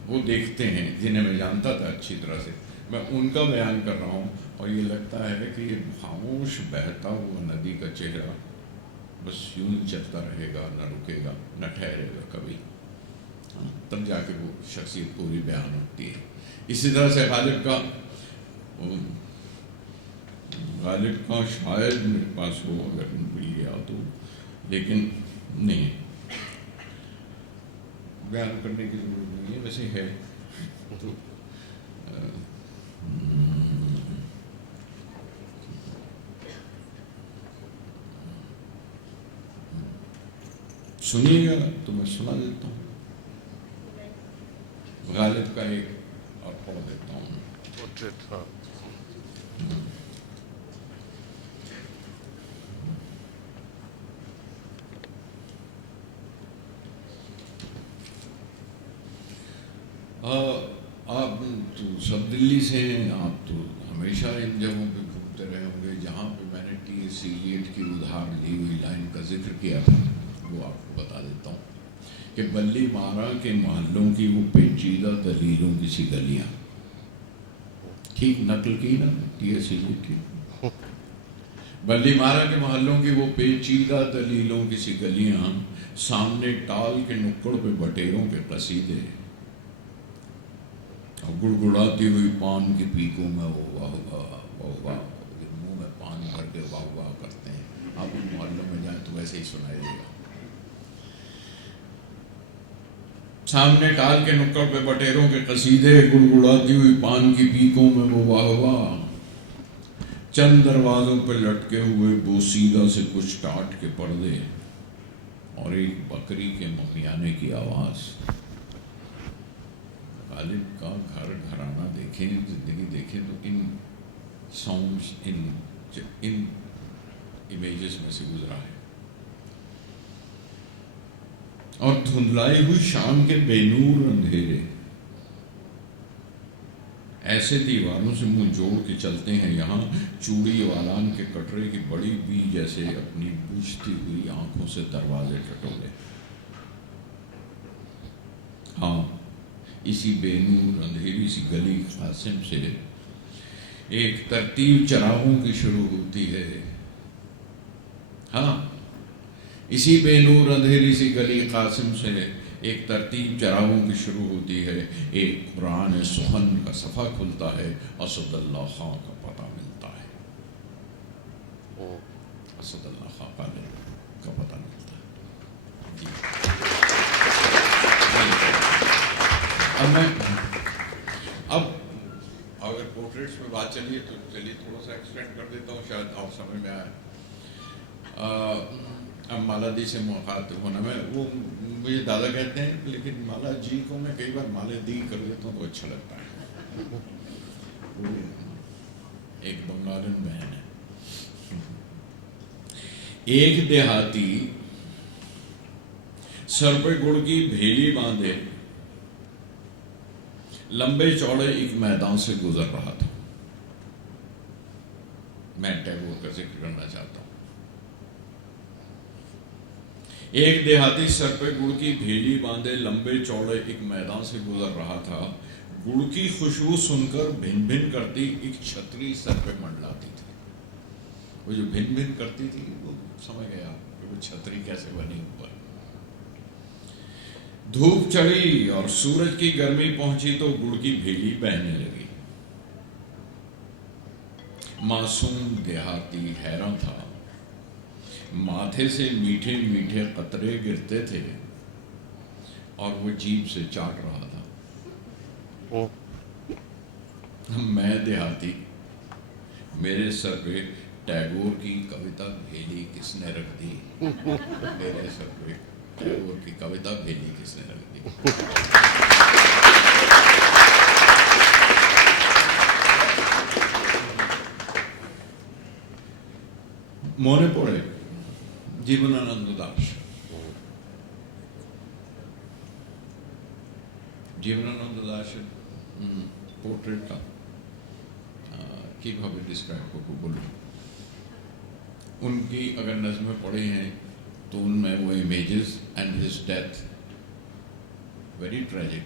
वो देखते हैं, जिन्हें मैं जानता था अच्छी तरह से, मैं उनका बयान कर रहा हूँ। और ये लगता है कि ये खामोश बहता हुआ नदी का चेहरा बस यूं ही चलता रहेगा, न रुकेगा, न ठहरेगा कभी, तब जाके वो शख्सियत पूरी बयान होती है। इसी तरह से गालिब का शायद मेरे पास हो, अगर मिल गया तो, लेकिन नहीं, बयान करने की जरूरत नहीं है, वैसे है तो सुनिएगा तो मैं सुना देता हूँ। गालिब का एक और पढ़ देता हूँ। आप तो सब दिल्ली से हैं, आप तो हमेशा इन जगहों पे घूमते रहे होंगे जहाँ पे मैंने T.S. एलियट की उधार ली हुई लाइन का जिक्र किया था, वो आपको बता देता हूँ कि बल्ली मारा के मोहल्लों की वो पेचीदा दलीलों की सी गलियाँ, ठीक नकल की ना T.S. एलियट की। बल्ली मारा के मोहल्लों की वो पेचीदा दलीलों की सी गलियाँ, सामने टाल के नुक्कड़ पे बटेरों के कसीदे, और गुड़गुड़ाती हुई पान की पीकों में वो वाह वाह वाह वाह, मुँह में पान भर के वाह वाह करते हैं। आप उन मोहल्लों में जाए तो वैसे ही सुनाई देगा। सामने टाल के नुक्कड़ पे बटेरों के कसीदे, गुड़गुड़ाती हुई पान की पीकों में वो वाह वाह, चंद दरवाजों पर लटके हुए बोसीदा से कुछ टाट के पर्दे, और एक बकरी के ममियाने की आवाज़। गालिब का घर घराना देखें, जिंदगी देखें तो इन साउंड्स, इन इमेजेस में से गुजरा है। और धुंधलाई हुई शाम के बेनूर अंधेरे, ऐसे दीवारों से मुंह जोड़ के चलते हैं यहाँ, चूड़ी वालान के कटरे की बड़ी बी जैसे अपनी बुझती हुई आंखों से दरवाजे टटोले। हाँ, इसी बेनूर अंधेरी सी गली कासिम से एक तरतीब चरागों की शुरू होती है। हाँ, इसी बेनूर अंधेरी सी गली कासिम से एक तरतीब चरागों की शुरू होती है। एक कुरान सुखन का सफ़ा खुलता है, असदुल्लाह खां का पता मिलता है। असदुल्लाह खां का पता मिलता है जी। अब अगर पोर्ट्रेट्स में बात चलिए तो चलिए थोड़ा सा एक्सटेंड कर देता हूँ, शायद और समझ में आए। अब माला दी से मुखातिब होना, मैं वो मुझे दादा कहते हैं, लेकिन माला जी को मैं कई बार माला दी कर देता हूँ तो अच्छा लगता है। वो एक बंगालन बहन है। एक देहाती सर पे गुड़ की भेली बांधे लंबे चौड़े एक मैदान से गुजर रहा था। मैं टैगोर का जिक्र करना चाहता हूं। एक देहाती सर पे गुड़ की भेली बांधे लंबे चौड़े एक मैदान से गुजर रहा था। गुड़ की खुशबू सुनकर भिन भिन करती एक छतरी सर पे मंडलाती थी। वो जो भिन भिन करती थी वो समझ गया कि वो छतरी कैसे बनी ऊपर। धूप चढ़ी और सूरज की गर्मी पहुंची तो गुड़ की भेली बहने लगी। मासूम देहाती हैरान था, माथे से मीठे मीठे कतरे गिरते थे और वो जीभ से चाट रहा था। मैं देहाती, मेरे सर पे टैगोर की कविता भेली किसने रख दी? मेरे सर पे टैगोर की कविता भेली किसने रख दी? মনে পড়ে জীবনানন্দ দাশ। জীবনানন্দ দাসের পোর্ট্রেটটা কিভাবে ডিসক্রাইब করবো बोलूं। उनकी अगर नज़्में पढ़े हैं तो उनमें वो images and his death very tragic.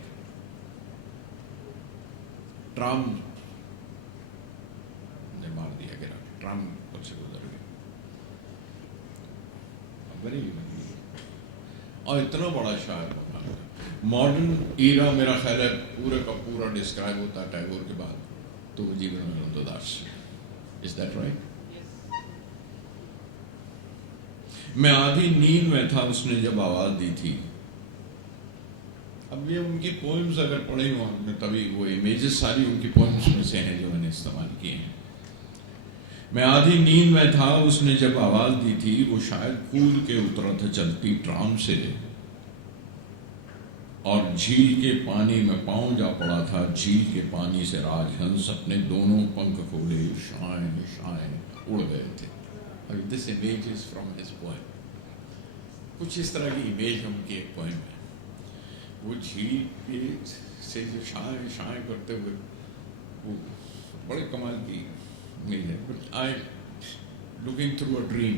Tram ने मार दिया गिरा, ट्राम पर से गुजर गई। वेरी और इतना बड़ा शायर बना। मॉडर्न ईरा मेरा ख्याल है पूरे का पूरा डिस्क्राइब होता है टैगोर के बाद तो Jibanananda Das. Is that right? मैं आधी नींद में था उसने जब आवाज दी थी। अब ये उनकी पोइम्स अगर पढ़े हो आपने तभी वो इमेजेस सारी उनकी पोइम्स में से हैं जो मैंने इस्तेमाल किए हैं। मैं आधी नींद में था उसने जब आवाज दी थी, वो शायद कूद के उतरा था चलती ट्राम से और झील के पानी में पांव जा पड़ा था। झील के पानी से राजहंस अपने दोनों पंख खोले शायन शायन उड़ गए थे। This image is from his poem. कुछ इस तरह की इमेज उनकी एक पोएम है। वो झील से जो शायन शायन करते हुए वो बड़े कमाल की इमेज है। But I looking through a dream.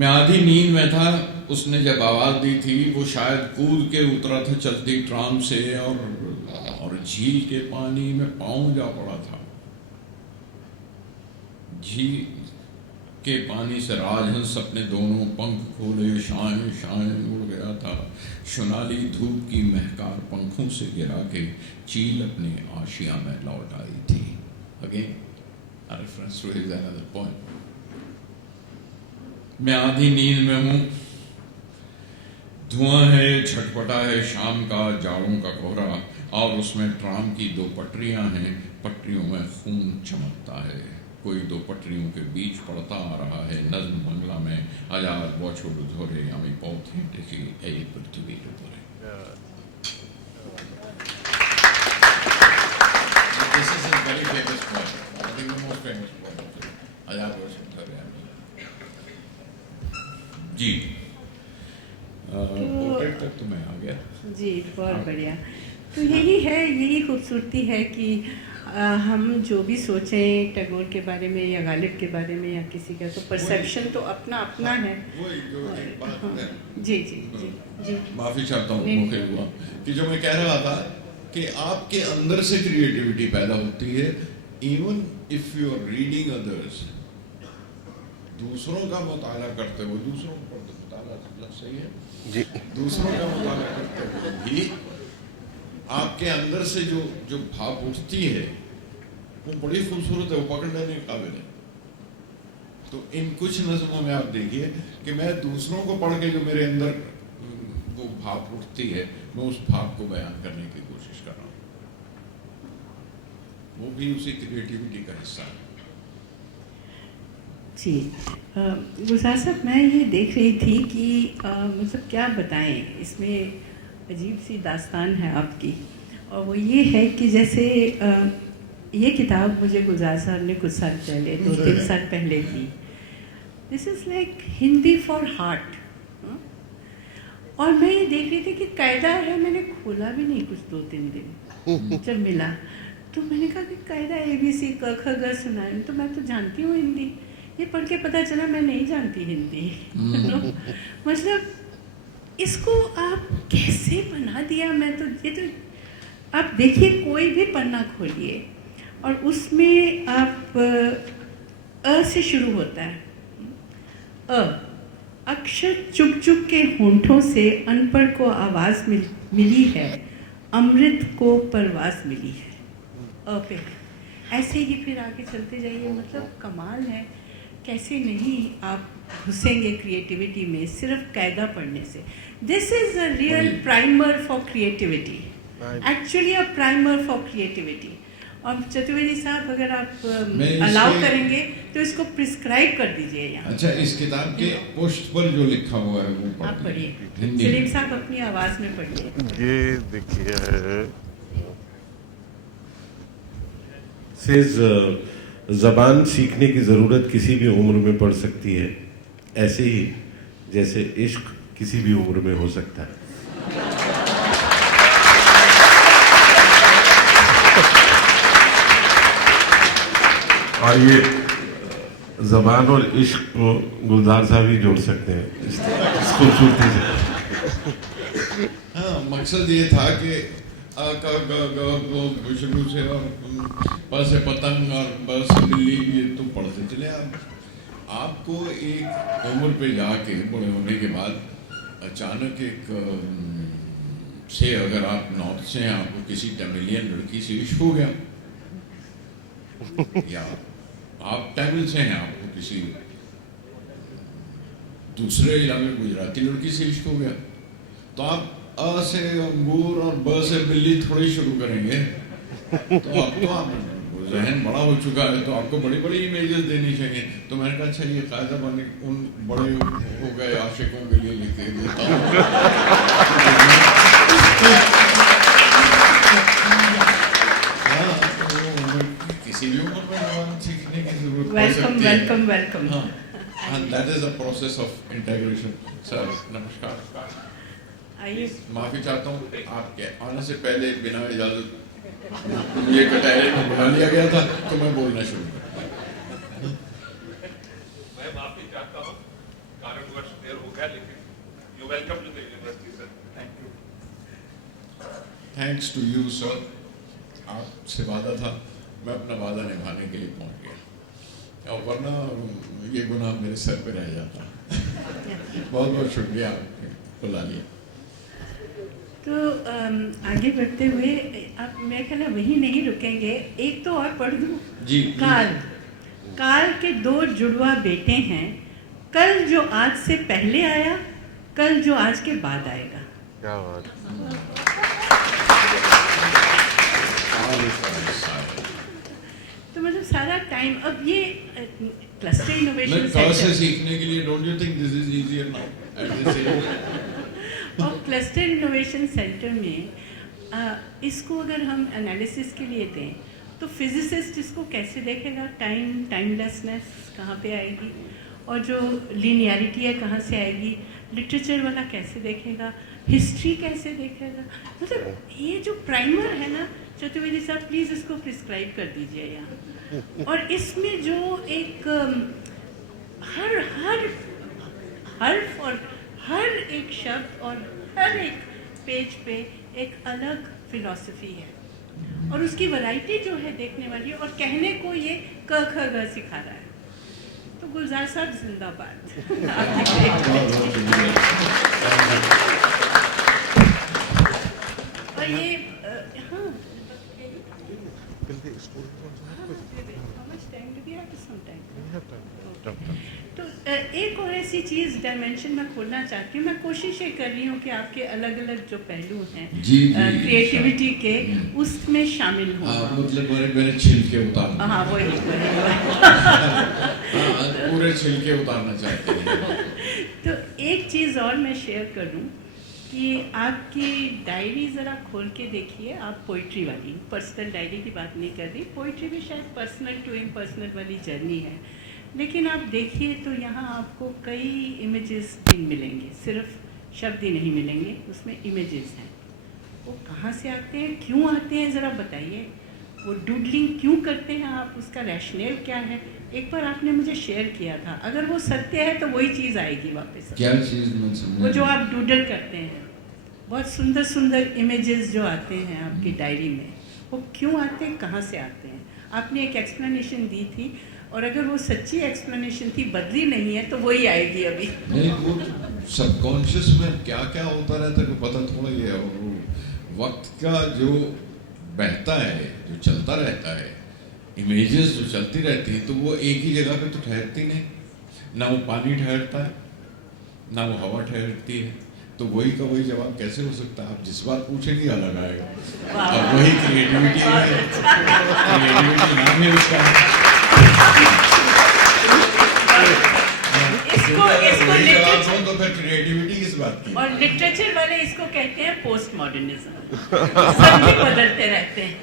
मैं आधी नींद में था उसने जब आवाज दी थी, वो शायद कूद के उतरा था चलती ट्राम से और झील के पानी में पांव जा पड़ा था। झील के पानी से राजहंस अपने दोनों पंख खोले शायन शायन उड़ गया था। सुनाली धूप की महकार पंखों से गिरा के चील अपने आशिया में लौट आई थी। Again a reference to his another poem. मैं आधी नींद में हूँ, धुआं है छटपटा है शाम का जाड़ों का कोहरा और उसमें ट्राम की दो पटरियां हैं, पटरियों में खून चमकता है। कोई दो पटरियों के बीच पड़ता आ रहा है नज्म बंगला में आजाद बछड़ धोरे আমি পথ হেঁটেছি এই পৃথিবীর উপরে। This is a very famous poem. I think the most famous poem of it. आजाद बछड़ धोरे जी। पोर्ट्रेट तक तो मैं आ गया जी, बहुत बढ़िया। तो यही है, यही खूबसूरती है कि हम जो भी सोचें टैगोर के बारे में या गालिब के बारे में या किसी का, तो परसेप्शन तो अपना अपना है। जी जी जी जी। माफ़ी चाहता हूँ मौके हुआ कि जो मैं कह रहा था कि आपके अंदर से क्रिएटिविटी पैदा होती है। Even if you are reading others, दूसरों का मुताला करते हुए, दूसरों को मुताला सही है जी, दूसरों का मुताला करते हुए भी आपके अंदर से जो भाव उठती है वो बड़ी खूबसूरत है, वो पकड़ लेने के काबिल है। तो इन कुछ नज़मों में आप देखिए कि मैं दूसरों को पढ़ के जो मेरे अंदर वो भाव उठती है, मैं उस भाव को बयान करने की कोशिश कर रहा हूँ। वो भी उसी क्रिएटिविटी का हिस्सा है। जी गुलजार साहब, मैं ये देख रही थी कि मतलब क्या बताएं, इसमें अजीब सी दास्तान है आपकी। और वो ये है कि जैसे ये किताब मुझे गुलजार साहब ने कुछ साल पहले, 2-3 साल पहले दी। This is like Hindi for heart. और मैं ये देख रही थी कि कायदा है, मैंने खोला भी नहीं कुछ 2-3 दिन जब मिला, तो मैंने कहा कि कायदा ABC क ख ग सुनाए, तो मैं तो जानती हूँ हिंदी। ये पढ़ के पता चला मैं नहीं जानती हिंदी। मतलब इसको आप कैसे बना दिया। मैं तो ये तो आप देखिए, कोई भी पन्ना खोलिए और उसमें आप अ से शुरू होता है। अक्षर चुप चुप के होंठों से अनपढ़ को आवाज़ मिली है, अमृत को परवास मिली है। अ पे ऐसे ही फिर आगे चलते जाइए, मतलब कमाल है। कैसे नहीं आप घुसेंगे क्रिएटिविटी में सिर्फ कायदा पढ़ने से। This is a real primer for creativity, actually a primer for creativity. और चतुर्वेदी साहब अगर आप अलाउ करेंगे तो इसको प्रिस्क्राइब कर दीजिए यहाँ। अच्छा, इस किताब के पोस्ट पर जो लिखा हुआ है वो आप पढ़िए, हिंदी सलीम साहब अपनी आवाज़ में पढ़िए। ये देखिए, सेज ज़बान सीखने की ज़रूरत किसी भी उम्र में पड़ सकती है, ऐसे ही जैसे इश्क किसी भी उम्र में हो सकता है। और ये ज़बान और इश्क को गुलजार साहब ही जोड़ सकते हैं इस खूबसूरती से। हाँ, मकसद ये था कि आ का ग ग शुरू से और प से पतंग और ब से बिल्ली, ये तो पढ़ते चले आपको एक उम्र पे जाके बड़े होने के बाद अचानक एक से अगर आप नॉर्थ से हैं, आपको किसी तमिलियन लड़की से इश्क हो गया, या आप तमिल से हैं, आपको किसी दूसरे इलाके गुजराती लड़की से इश्क हो गया, तो आप अ से अंगूर और ब से बिल्ली थोड़ी शुरू करेंगे। तो अब तो आप जहन बड़ा हो चुका है, तो आपको बड़ी बड़ी इमेजेस देनी चाहिए। तो मैंने कहा अच्छा, ये कायदा बने उन बड़े हो गए आशिकों के लिए लिख देता हूँ। किसी भी उम्र में ज़बान सीखने की जरूरत पड़ सकती है। Welcome welcome. हाँ, and that is a process of integration. Sir नमस्कार, आइए। माफ़ी चाहता हूँ, आपके आने से पहले बिना इजाज़त ये कटारे में बुला लिया गया था, तो मैं बोलना शुरू कर। मैं माफ़ी चाहता हूँ, कारणवश देर हो गया, लेकिन you welcome to the university sir. Thank you. Thanks to you sir, आपसे वादा था, मैं अपना वादा निभाने के लिए पहुँच गया, और वरना ये गुनाह मेरे सर पे रह जाता। बहुत बहुत शुक्रिया, बुला लिया। तो आगे बढ़ते हुए आप मेरे ख्याल है वहीं नहीं रुकेंगे, एक तो और पढ़ दूँ जी। काल के दो जुड़वा बेटे हैं, कल जो आज से पहले आया, कल जो आज के बाद आएगा। क्या बात। तो मतलब सारा टाइम अब ये क्लस्टर इनोवेशन सेंटर सीखने के लिए don't you think this is easier now at this age? और क्लस्टर इनोवेशन सेंटर में इसको अगर हम एनालिसिस के लिए दें तो फिजिसिस्ट इसको कैसे देखेगा, टाइमलेसनेस कहाँ पे आएगी, और जो लीनियरिटी है कहाँ से आएगी, लिटरेचर वाला कैसे देखेगा, हिस्ट्री कैसे देखेगा। मतलब ये जो प्राइमर है ना चतुर्वेदी साहब, प्लीज़ इसको प्रिस्क्राइब कर दीजिए यहाँ। और इसमें जो एक हर हर्फ और हर एक शब्द और हर एक पेज पे एक अलग फिलॉसफी है, और उसकी वैरायटी जो है देखने वाली, और कहने को ये क ख ग सिखा रहा है। तो गुलजार साहब जिंदाबाद। और ये हाँ, तो एक और ऐसी चीज़ डायमेंशन मैं खोलना चाहती हूँ। मैं कोशिश ये कर रही हूँ कि आपके अलग अलग जो पहलू हैं क्रिएटिविटी के, उसमें शामिल हों। मतलब मेरे छिलके उतारना। हाँ वही पूरे छिलके उतारना चाहते हैं। तो एक चीज़ और मैं शेयर करूँ कि आपकी डायरी ज़रा खोल के देखिए। आप पोइट्री वाली, पर्सनल डायरी की बात नहीं कर रही, पोइट्री भी शायद पर्सनल टू इम्पर्सनल वाली जर्नी है, लेकिन आप देखिए तो यहाँ आपको कई इमेजेस भी मिलेंगे, सिर्फ शब्द ही नहीं मिलेंगे, उसमें इमेजेस हैं। वो कहाँ से आते हैं, क्यों आते हैं, ज़रा बताइए। वो डूडलिंग क्यों करते हैं आप, उसका रैशनल क्या है। एक बार आपने मुझे शेयर किया था, अगर वो सत्य है तो वही चीज़ आएगी वापस। क्या चीज़? वो जो आप डूडल करते हैं, बहुत सुंदर सुंदर इमेजेस जो आते हैं आपकी डायरी में, वो क्यों आते हैं, कहाँ से आते हैं। आपने एक एक्सप्लेनेशन दी थी, और अगर वो सच्ची एक्सप्लेनेशन थी, बदली नहीं है, तो वही आएगी अभी। नहीं, वो सबकॉन्शियस में क्या क्या होता रहता है पता थोड़ा ही है। और वो वक्त का जो बहता है, जो चलता रहता है, इमेजेस जो चलती रहती हैं, तो वो एक ही जगह पे तो ठहरती नहीं। ना वो पानी ठहरता है, ना वो हवा ठहरती है। तो वही का वही जवाब कैसे हो सकता है? आप जिस बात पूछेंगे अलग आएगा। और वही क्रिएटिविटी है। क्रिएटिविटी नाम है उसका। तो फिर क्रिएटिविटी किस बात की? और लिटरेचर वाले इसको कहते हैं पोस्ट मॉडर्निज्म। सब बदलते रहते हैं।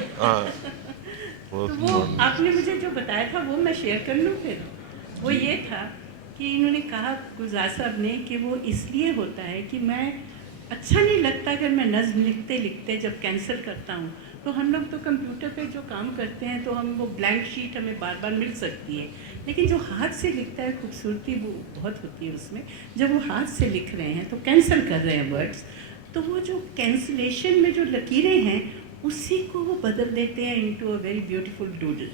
तो वो आपने मुझे जो बताया था वो मैं शेयर कर लूँ फिर। वो ये था कि इन्होंने कहा, गुलजार साहब ने, कि वो इसलिए होता है कि मैं अच्छा नहीं लगता अगर मैं नज़्म लिखते लिखते जब कैंसिल करता हूँ, तो हम लोग तो कंप्यूटर पे जो काम करते हैं तो हम वो ब्लैंक शीट हमें बार बार मिल सकती है, लेकिन जो हाथ से लिखता है खूबसूरती वो बहुत होती है उसमें। जब वो हाथ से लिख रहे हैं तो कैंसिल कर रहे हैं वर्ड्स, तो वो जो कैंसिलेशन में जो लकीरें हैं उसी को वो बदल देते हैं into a very beautiful doodle.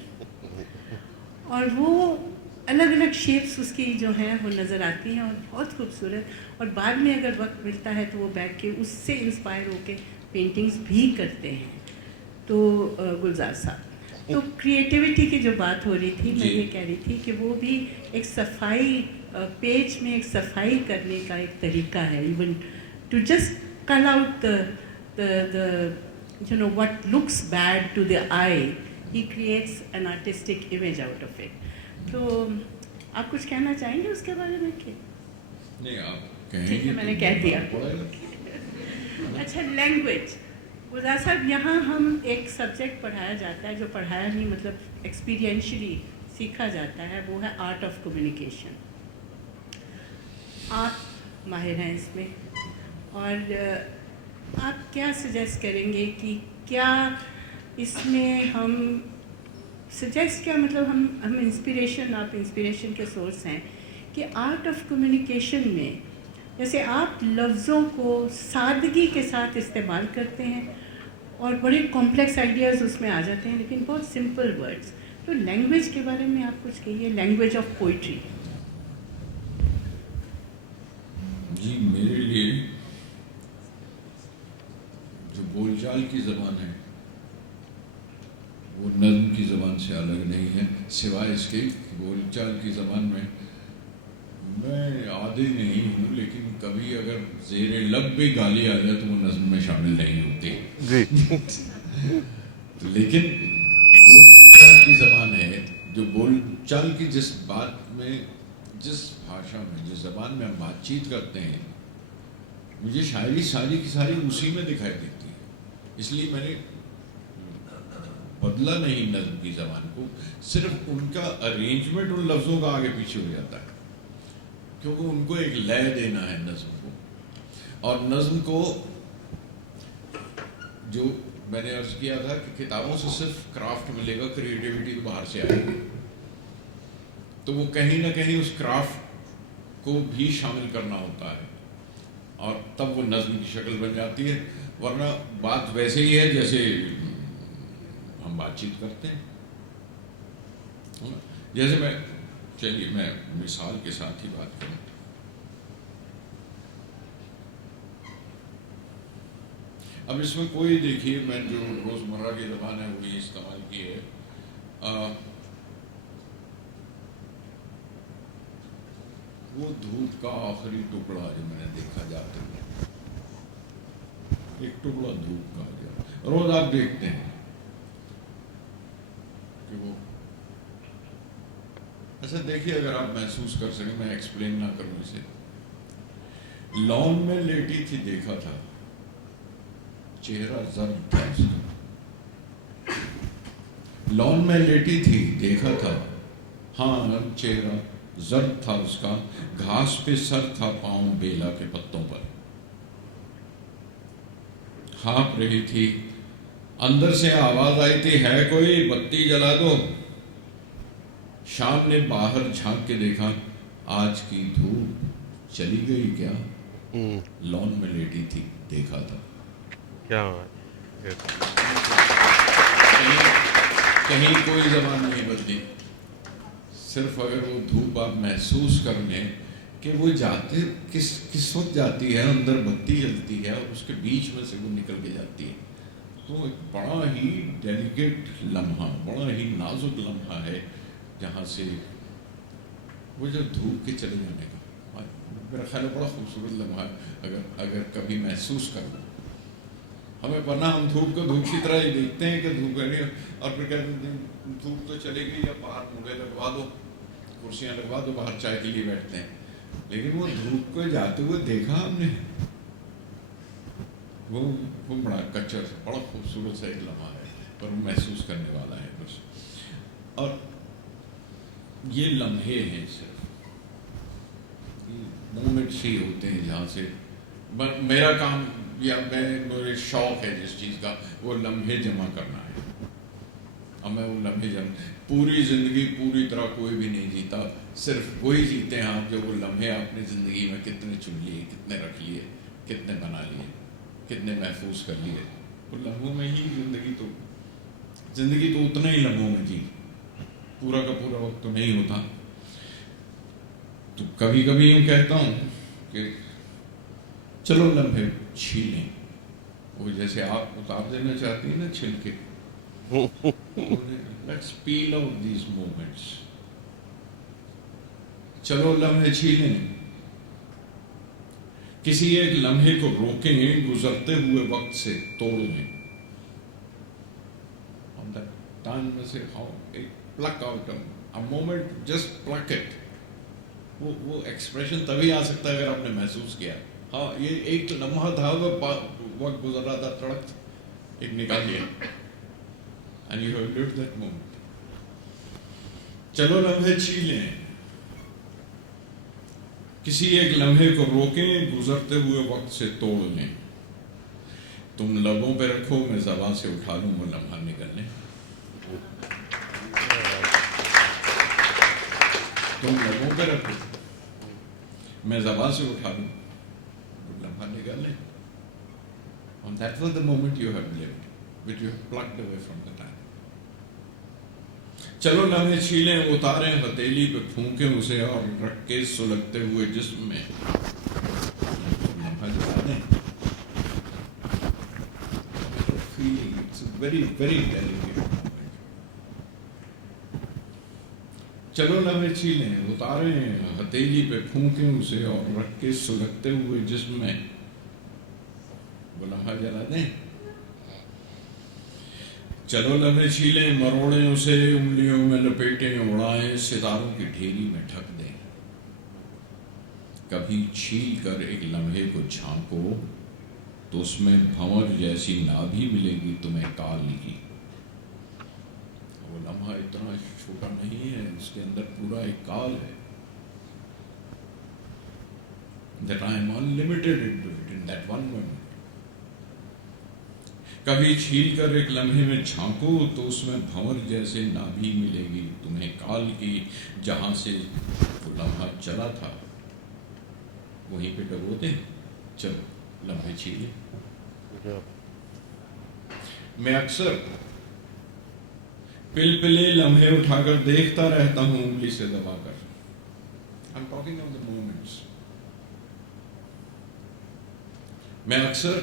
और वो अलग अलग शेप्स उसकी जो हैं वो नज़र आती हैं और बहुत खूबसूरत। और बाद में अगर वक्त मिलता है तो वो बैठ के उससे इंस्पायर होके पेंटिंग्स भी करते हैं। तो गुलजार साहब, तो क्रिएटिविटी की जो बात हो रही थी, मैं ये कह रही थी कि वो भी एक सफाई, पेज में एक सफाई करने का एक तरीका है। इवन टू जस्ट कल out the what looks bad to the eye, he creates an artistic image out of it. तो आप कुछ कहना चाहेंगे उसके बारे में? कि नहीं, आप कहेंगे। ठीक है, मैंने कह दिया। अच्छा, लैंग्वेज। गुलजार साहब, यहाँ हम एक सब्जेक्ट पढ़ाया जाता है, जो पढ़ाया नहीं मतलब एक्सपीरियंशली सीखा जाता है, वो है आर्ट ऑफ कम्युनिकेशन। आप माहिर हैं इसमें, और आप क्या सजेस्ट करेंगे कि क्या इसमें हम सजेस्ट, क्या मतलब हम इंस्पिरेशन, आप इंस्पिरेशन के सोर्स हैं कि आर्ट ऑफ कम्युनिकेशन में जैसे आप लफ्ज़ों को सादगी के साथ इस्तेमाल करते हैं और बड़े कॉम्प्लेक्स आइडियाज़ उसमें आ जाते हैं, लेकिन बहुत सिंपल वर्ड्स। तो लैंग्वेज के बारे में आप कुछ कहिए, लैंग्वेज ऑफ पोइट्री। जी, मेरे लिए जो बोलचाल की ज़बान है वो नज़्म की ज़बान से अलग नहीं है, सिवाय इसके कि बोलचाल की ज़बान में मैं आदि नहीं हूँ, लेकिन कभी अगर ज़ेरे लब भी गाली आ जाए तो वो नज़्म में शामिल नहीं होती तो लेकिन जो बोलचाल की ज़बान है, जो बोलचाल की जिस बात में, जिस भाषा में, जिस ज़बान में हम बातचीत करते हैं, मुझे शायरी सारी की सारी उसी में दिखाई देती है। इसलिए मैंने बदला नहीं नज़्म की ज़बान को, सिर्फ उनका अरेंजमेंट उन लफ्ज़ों का आगे पीछे हो जाता है, क्योंकि उनको एक लय देना है नज़्म को। और नज़्म को, जो मैंने अर्ज़ किया था कि किताबों से सिर्फ क्राफ्ट मिलेगा, क्रिएटिविटी तो बाहर से आएगी, तो वो कहीं ना कहीं उस क्राफ्ट को भी शामिल करना होता है और तब वो नज़्म की शक्ल बन जाती है। वरना बात वैसे ही है जैसे हम बातचीत करते हैं। जैसे मैं मिसाल के साथ ही बात करूं। अब इसमें कोई, देखिए, मैं जो रोज़मर्रा की ज़बान है वही इस्तेमाल की है। वो धूप का आखिरी टुकड़ा जो मैंने देखा जाते हुए, एक टुकड़ा धूप का, जो रोज आप देखते हैं कि वो, अच्छा देखिए, अगर आप महसूस कर सकें, मैं एक्सप्लेन ना करूं इसे। लॉन में लेटी थी, देखा था, चेहरा जर्द था उसका। लॉन में लेटी थी, देखा था, हाँ चेहरा जर्द था उसका, घास पे सर था, पांव बेला के पत्तों पर। हाँप रही थी, अंदर से आवाज आई थी, है कोई, बत्ती जला दो। शाम ने बाहर झांक के देखा, आज की धूप चली गई क्या? लॉन में लेटी थी, देखा था। क्या कहीं कोई जबान नहीं बदली, सिर्फ अगर वो धूप आप महसूस कर लें कि वो जाते किस वक्त जाती है, अंदर बत्ती जलती है और उसके बीच में से वो निकल के जाती है, तो एक बड़ा ही डेलिकेट लम्हा, बड़ा ही नाजुक लम्हा है जहाँ से वो जो धूप के चले जाने का, मेरा ख्याल है बड़ा खूबसूरत लम्हा है अगर कभी महसूस कर लो। हमें वरना हम धूप को धूप की तरह ही देखते हैं कि धूप है और फिर कहते हैं धूप तो चलेगी, या बाहर मुड़े लगवा दो, कुर्सियाँ लगवा दो, बाहर चाय के लिए बैठते हैं। लेकिन वो धूप को जाते हुए देखा हमने, वो बड़ा कच्चा, बड़ा खूबसूरत सा एक लम्हा है, पर वो महसूस करने वाला है बस। और ये लम्हे हैं, सिर्फ मोमेंट्स ही होते हैं जहाँ से मेरा काम या मेरे शौक है जिस चीज़ का, वो लम्हे जमा करना है। अब मैं वो लम्हे पूरी ज़िंदगी पूरी तरह कोई भी नहीं जीता, सिर्फ वही जीते हैं आप जो वो लम्हे अपनी ज़िंदगी में कितने चुन लिए, कितने रख लिए, कितने बना लिए, कितने महफूज कर लिए। वो लम्हों में ही ज़िंदगी तो उतने ही लम्हों में जी, पूरा का पूरा वक्त तो नहीं होता। तो कभी कभी यूँ कहता हूँ कि चलो लम्हे छीलें, वो जैसे आप उतार देना चाहती हैं ना छिलके, let's peel out these moments. चलो लम्हे छीलें, किसी एक लम्हे को रोकें, गुजरते हुए वक्त से तोड़ लें। On that time में से how एक pluck out a moment, just pluck it। वो एक्सप्रेशन तभी आ सकता है अगर आपने महसूस किया, हाँ ये एक लम्हा था, वो वक्त गुजर रहा था, तड़क एक निकाल लिया, and you have lived that moment। चलो लम्हे छीलें, किसी एक लम्हे को रोकें, गुजरते हुए वक्त से तोड़ लें। तुम लबों पे रखो, मैं ज़बान से उठा लूं वो लम्हा निकलने। तुम लबों पे रखो, मैं ज़बान से उठा लूं वो लम्हा निकलने। And that was the moment you have lived, which you have plucked away from the time। चलो लम्हे छीलें, उतारें हथेली पे फूंकें उसे और रख के सुलगते हुए जिस्म में लम्हा जला दें। It's a very very delicate moment। चलो लम्हे छीलें, उतारें हथेली पे फूंकें उसे और रख के सुलगते हुए जिस्म में वो लम्हा जला दें। चलो लम्हे छीलें, मरोड़ें उसे, उंगलियों में लपेटें, उड़ाएं, सितारों की ढेरी में ढक दें। कभी छील कर एक लम्हे को झांको तो उसमें भंवर जैसी नाभि मिलेगी तुम्हें काल की। वो लम्हा इतना छोटा नहीं है, इसके अंदर पूरा एक काल है। That I am unlimited into it in that one moment। कभी छील कर एक लम्हे में झांको तो उसमें भंवर जैसे नाभि मिलेगी तुम्हें काल की, जहां से वो लम्हा चला था वहीं पे डबो दे। चलो लम्हे छीले। मैं अक्सर पिलपिले लम्हे उठाकर देखता रहता हूं उंगली से दबाकर। I am talking of the moments. मैं अक्सर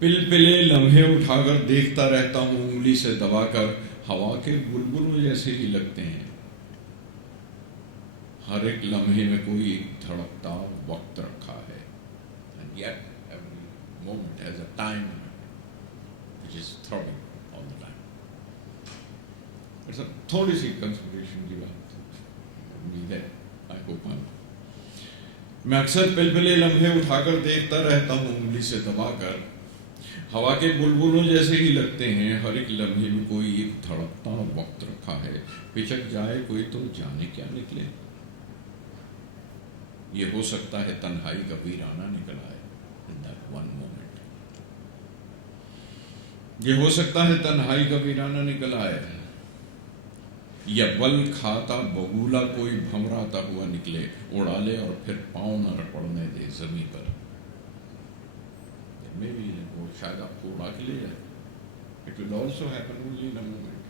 पिलपिले लम्हे उठाकर देखता रहता हूं उंगली से दबाकर, हवा के बुलबुलों जैसे ही लगते हैं। हर एक लम्हे में कोई धड़कता वक्त रखा है। And yet every moment has a time which is throbbing all the time। it's a थोड़ी सी कंसिडरेशन की बात उम्मीद है, I hope I'm। मैं अक्सर पिलपिले लम्हे उठाकर देखता रहता हूं उंगली से दबाकर, हवा के बुलबुलों जैसे ही लगते हैं। हर एक लम्हे में कोई एक धड़कता वक्त रखा है। पिचक जाए कोई तो जाने क्या निकले। ये हो सकता है तन्हाई का वीराना निकल आए in that one moment। ये हो सकता है तन्हाई का वीराना निकल आए, या बल खाता बगुला कोई भमराता हुआ निकले, उड़ा ले और फिर पाँव न पड़ने दे जमीन पर। Maybe वो शायद आपको उड़ा के ले जाए। It will also happen only in a moment।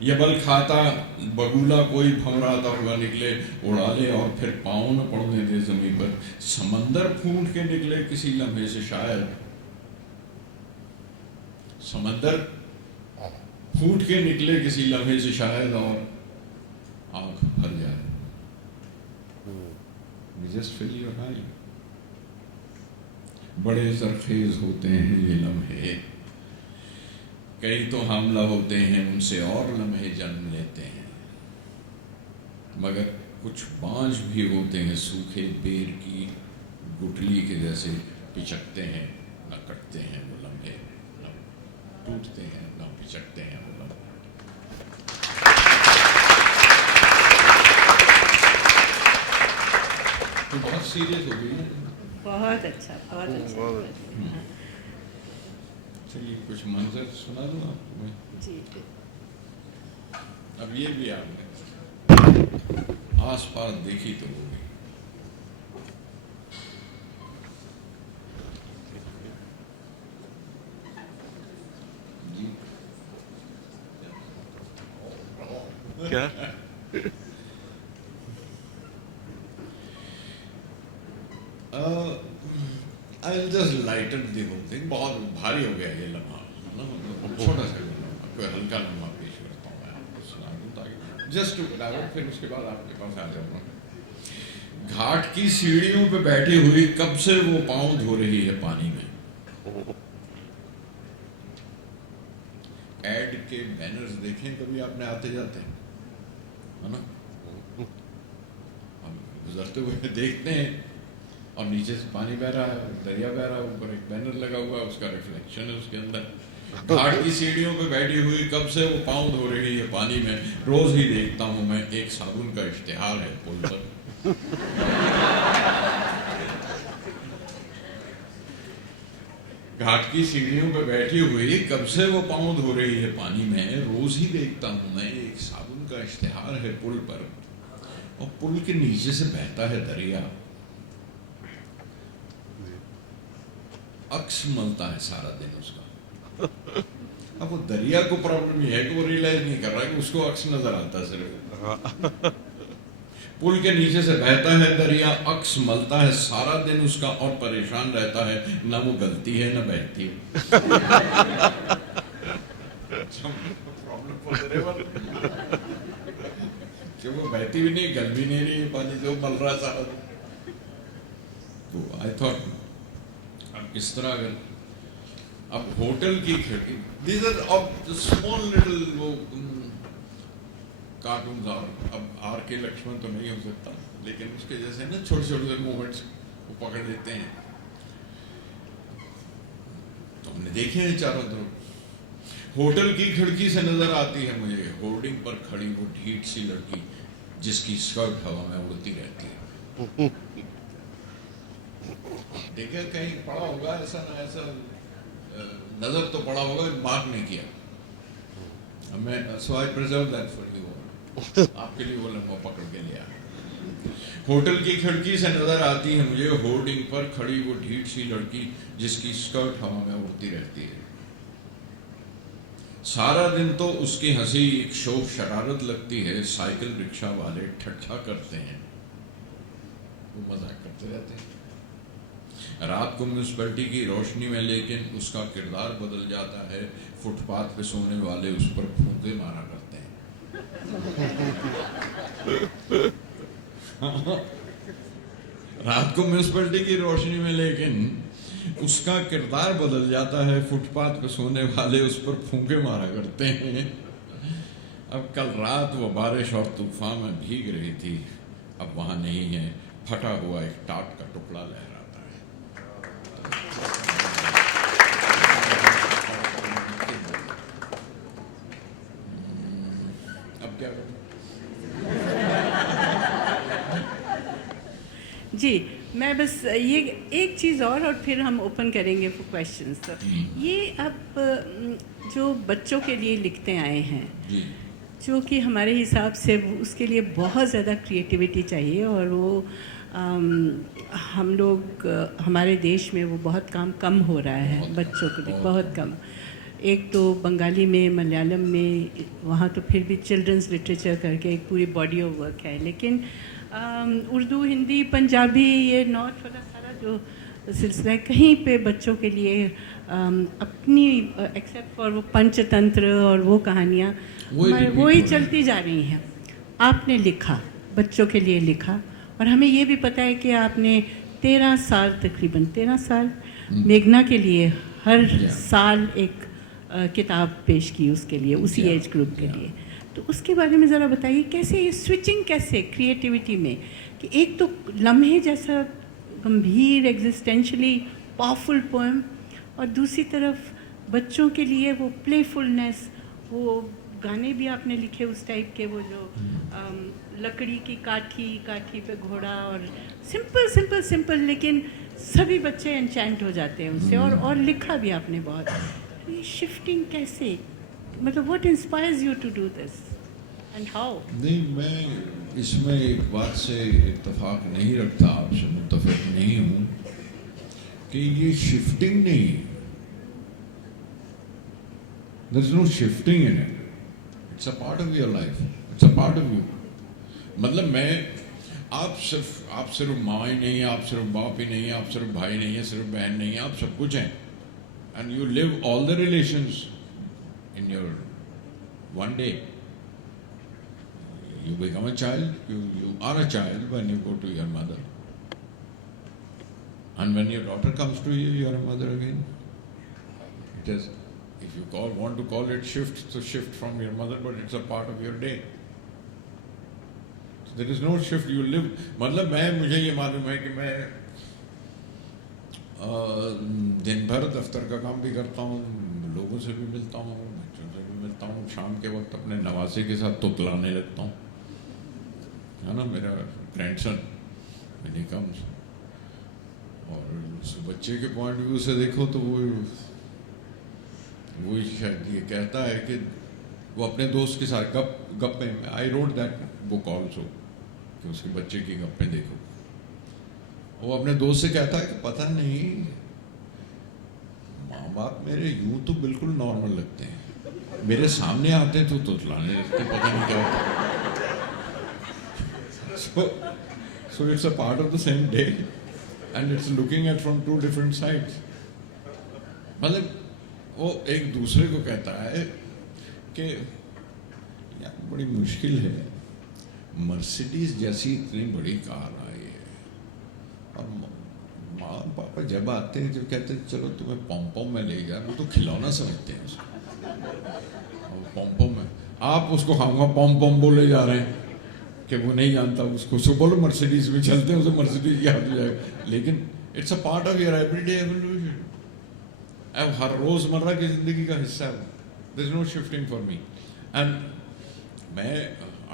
यबल खाता बगुला कोई भमराता हुआ निकले, उड़ा ले और फिर पाँव न पड़ने दे जमीन पर। समंदर फूट के निकले किसी लम्हे से शायद, समंदर फूट के निकले किसी लम्हे से शायद, और आंख भर जाए। जस्ट फिल योर आई। बड़े सरखेज होते हैं ये लम्हे, कई तो हामला होते हैं उनसे और लम्हे जन्म लेते हैं, मगर कुछ बांझ भी होते हैं सूखे बेर की गुठली के जैसे, पिचकते हैं न कटते हैं वो लम्हे, न टूटते हैं न पिचकते हैं वो लम्हे। तो बहुत सीरियस हो गई है। बहुत अच्छा, बहुत अच्छा। चलिए कुछ मंजर सुना दूँ आपको मैं। जी। अब ये भी आपने आस पास देखी तो होगी। जी क्या? I'll just lighten the whole thing। बहुत भारी हो गया ये लम्हा, छोटा सा लम्हा, कोई हल्का लम्हा पेश करता हूँ मैं आपको, सुना दूँ ताकि जस्ट टू डायवर्ट, फिर उसके बाद आपके पास आ जाऊँगा। घाट की सीढ़ियों पे बैठी हुई कब से वो पाँव धो रही है पानी में। एड के बैनर्स देखें कभी आपने आते जाते हैं, है ना, हम गुजरते हुए देखते हैं और नीचे से पानी बह रहा है, दरिया बह रहा है, ऊपर एक बैनर लगा हुआ है, उसका रिफ्लेक्शन है उसके अंदर। घाट की सीढ़ियों पे बैठी हुई कब से वो पाँव धो रही है पानी में, रोज ही देखता हूँ मैं, एक साबुन का इश्तिहार है पुल पर। घाट की सीढ़ियों पे बैठी हुई कब से वो पाँव धो रही है पानी में, रोज ही देखता हूँ मैं, एक साबुन का इश्तिहार है पुल पर, और पुल के नीचे से बहता है दरिया। अक्स मलता है सारा दिन उसका। अब वो दरिया को प्रॉब्लम ये है कि वो रियलाइज नहीं कर रहा कि उसको अक्स नजर आता है सिर्फ। पुल के नीचे से बहता है दरिया, अक्स मलता है सारा दिन उसका, और परेशान रहता है, ना वो गलती है ना बहती है। कि वो बहती भी नहीं, गल भी नहीं रही, पानी जो मल रहा है सारा दिन। तो आई थॉट इस तरह अगर अब होटल की खिड़की, these are of small little वो कार्टून, और अब आर के लक्ष्मण तो नहीं हो सकता, लेकिन उसके जैसे ना छोटे छोटे मोमेंट्स वो पकड़ लेते हैं। तो हमने देखे हैं चारों तरफ। होटल की खिड़की से नजर आती है मुझे होर्डिंग पर खड़ी वो ढीठ सी लड़की, जिसकी स्कर्ट हवा में उड़ती रहती है। देखिए कहीं पड़ा होगा ऐसा ना ऐसा, नजर तो पड़ा होगा, मार्क नहीं किया। मैं सो आई प्रिजर्व दैट फॉर यू, आपके लिए वो लम्हा पकड़ के लिया। होटल की खिड़की से नजर आती है मुझे होर्डिंग पर खड़ी वो ढीठ सी लड़की, जिसकी स्कर्ट हवा में उड़ती रहती है। सारा दिन तो उसकी हंसी एक शोक शरारत लगती है, साइकिल रिक्शा वाले ठट्ठा करते हैं, वो मजाक करते रहते हैं। रात को म्यूनिसिपैलिटी की रोशनी में लेकिन उसका किरदार बदल जाता है, फुटपाथ पे सोने वाले उस पर फूंके मारा करते हैं। रात को म्यूनिसिपैलिटी की रोशनी में लेकिन उसका किरदार बदल जाता है, फुटपाथ पे सोने वाले उस पर फूंके मारा करते हैं। अब कल रात वो बारिश और तूफान में भीग रही थी, अब वहां नहीं है, फटा हुआ एक टाट का टुकड़ा लहराता है। अब क्या करूं? जी, मैं बस ये एक चीज़ और फिर हम ओपन करेंगे फॉर क्वेश्चंस। तो ये अब जो बच्चों के लिए लिखते आए हैं, जी, जो कि हमारे हिसाब से उसके लिए बहुत ज़्यादा क्रिएटिविटी चाहिए, और वो हम लोग हमारे देश में वो बहुत काम कम हो रहा है, बच्चों के लिए बहुत कम। एक तो बंगाली में, मलयालम में, वहाँ तो फिर भी चिल्ड्रंस लिटरेचर करके एक पूरी बॉडी ऑफ वर्क है, लेकिन उर्दू, हिंदी, पंजाबी, ये नॉर्थ वाला सारा जो सिलसिला है, कहीं पे बच्चों के लिए अपनी एक्सेप्ट फॉर वो पंचतंत्र और वो कहानियाँ वही चलती जा रही हैं। आपने लिखा, बच्चों के लिए लिखा, और हमें ये भी पता है कि आपने 13 साल, तकरीबन 13 साल मेघना के लिए हर साल एक किताब पेश की उसके लिए, उसी एज ग्रुप के लिए। तो उसके बारे में ज़रा बताइए, कैसे ये स्विचिंग, कैसे क्रिएटिविटी में, कि एक तो लम्हे जैसा गंभीर एग्जिस्टेंशली पावरफुल पोएम, और दूसरी तरफ बच्चों के लिए वो प्लेफुलनेस, वो गाने भी आपने लिखे उस टाइप के, वो जो लकड़ी की काठी पे घोड़ा, और सिंपल सिंपल सिंपल, लेकिन सभी बच्चे एनचैंट हो जाते हैं उससे, और लिखा भी आपने बहुत। तो ये शिफ्टिंग कैसे, मतलब what inspires you to do this and how? नहीं, मैं इसमें एक बात से इत्तेफाक नहीं रखता, आपसे मुत्तफिक नहीं हूँ कि ये शिफ्टिंग नहीं, there is no shifting in it, it's a part of your life, it's a part of you. मतलब आप सिर्फ माँ ही नहीं है, आप सिर्फ बाप ही नहीं है, आप सिर्फ भाई नहीं है, सिर्फ बहन नहीं है, आप सब कुछ हैं, and you live all the relations in your one day. You become a child, you are a child when you go to your mother. And when your daughter comes to you, you are a mother again. It is, if you want to call it shift, so shift from your mother, but it's a part of your day. So there is no shift, you live. मतलब मुझे ये मालूम है कि मैं दिन भर दफ्तर का काम भी करता हूँ, लोगों से भी मिलता हूँ, बच्चों से भी मिलता हूँ, शाम के वक्त अपने नवासे के साथ तुतलाने लगता हूँ, है ना, मेरा ग्रैंडसन when he comes। और उस बच्चे के पॉइंट व्यू से देखो तो वो शायद ये कहता है कि वो अपने दोस्त के साथ गप्पे में, I wrote that book also, कि उसके बच्चे की गप्पे देखो, वो अपने दोस्त से कहता है कि पता नहीं माँ बाप मेरे यूं तो बिल्कुल नॉर्मल लगते हैं, मेरे सामने आते तो तुतलाने लगते, पता नहीं क्या होता। So it's a part of the same day and it's looking at from two different sides। मतलब वो एक दूसरे को कहता है कि यार बड़ी मुश्किल है, मर्सिडीज जैसी इतनी बड़ी कार आई है, और माँ पापा जब आते हैं, जब कहते हैं चलो तुम्हें पॉम में ले जा, वो तो खिलौना समझते हैं उसको, पॉम में आप उसको खाऊंगा पॉम बोले जा रहे हैं कि वो नहीं जानता उसको, सो बोलो मर्सिडीज में चलते हैं, उसे मर्सिडीज याद हो जाएगा, लेकिन it's a part of your everyday evolution, अब हर रोजमर्रा की जिंदगी का हिस्सा है, there is no shifting for me. And मैं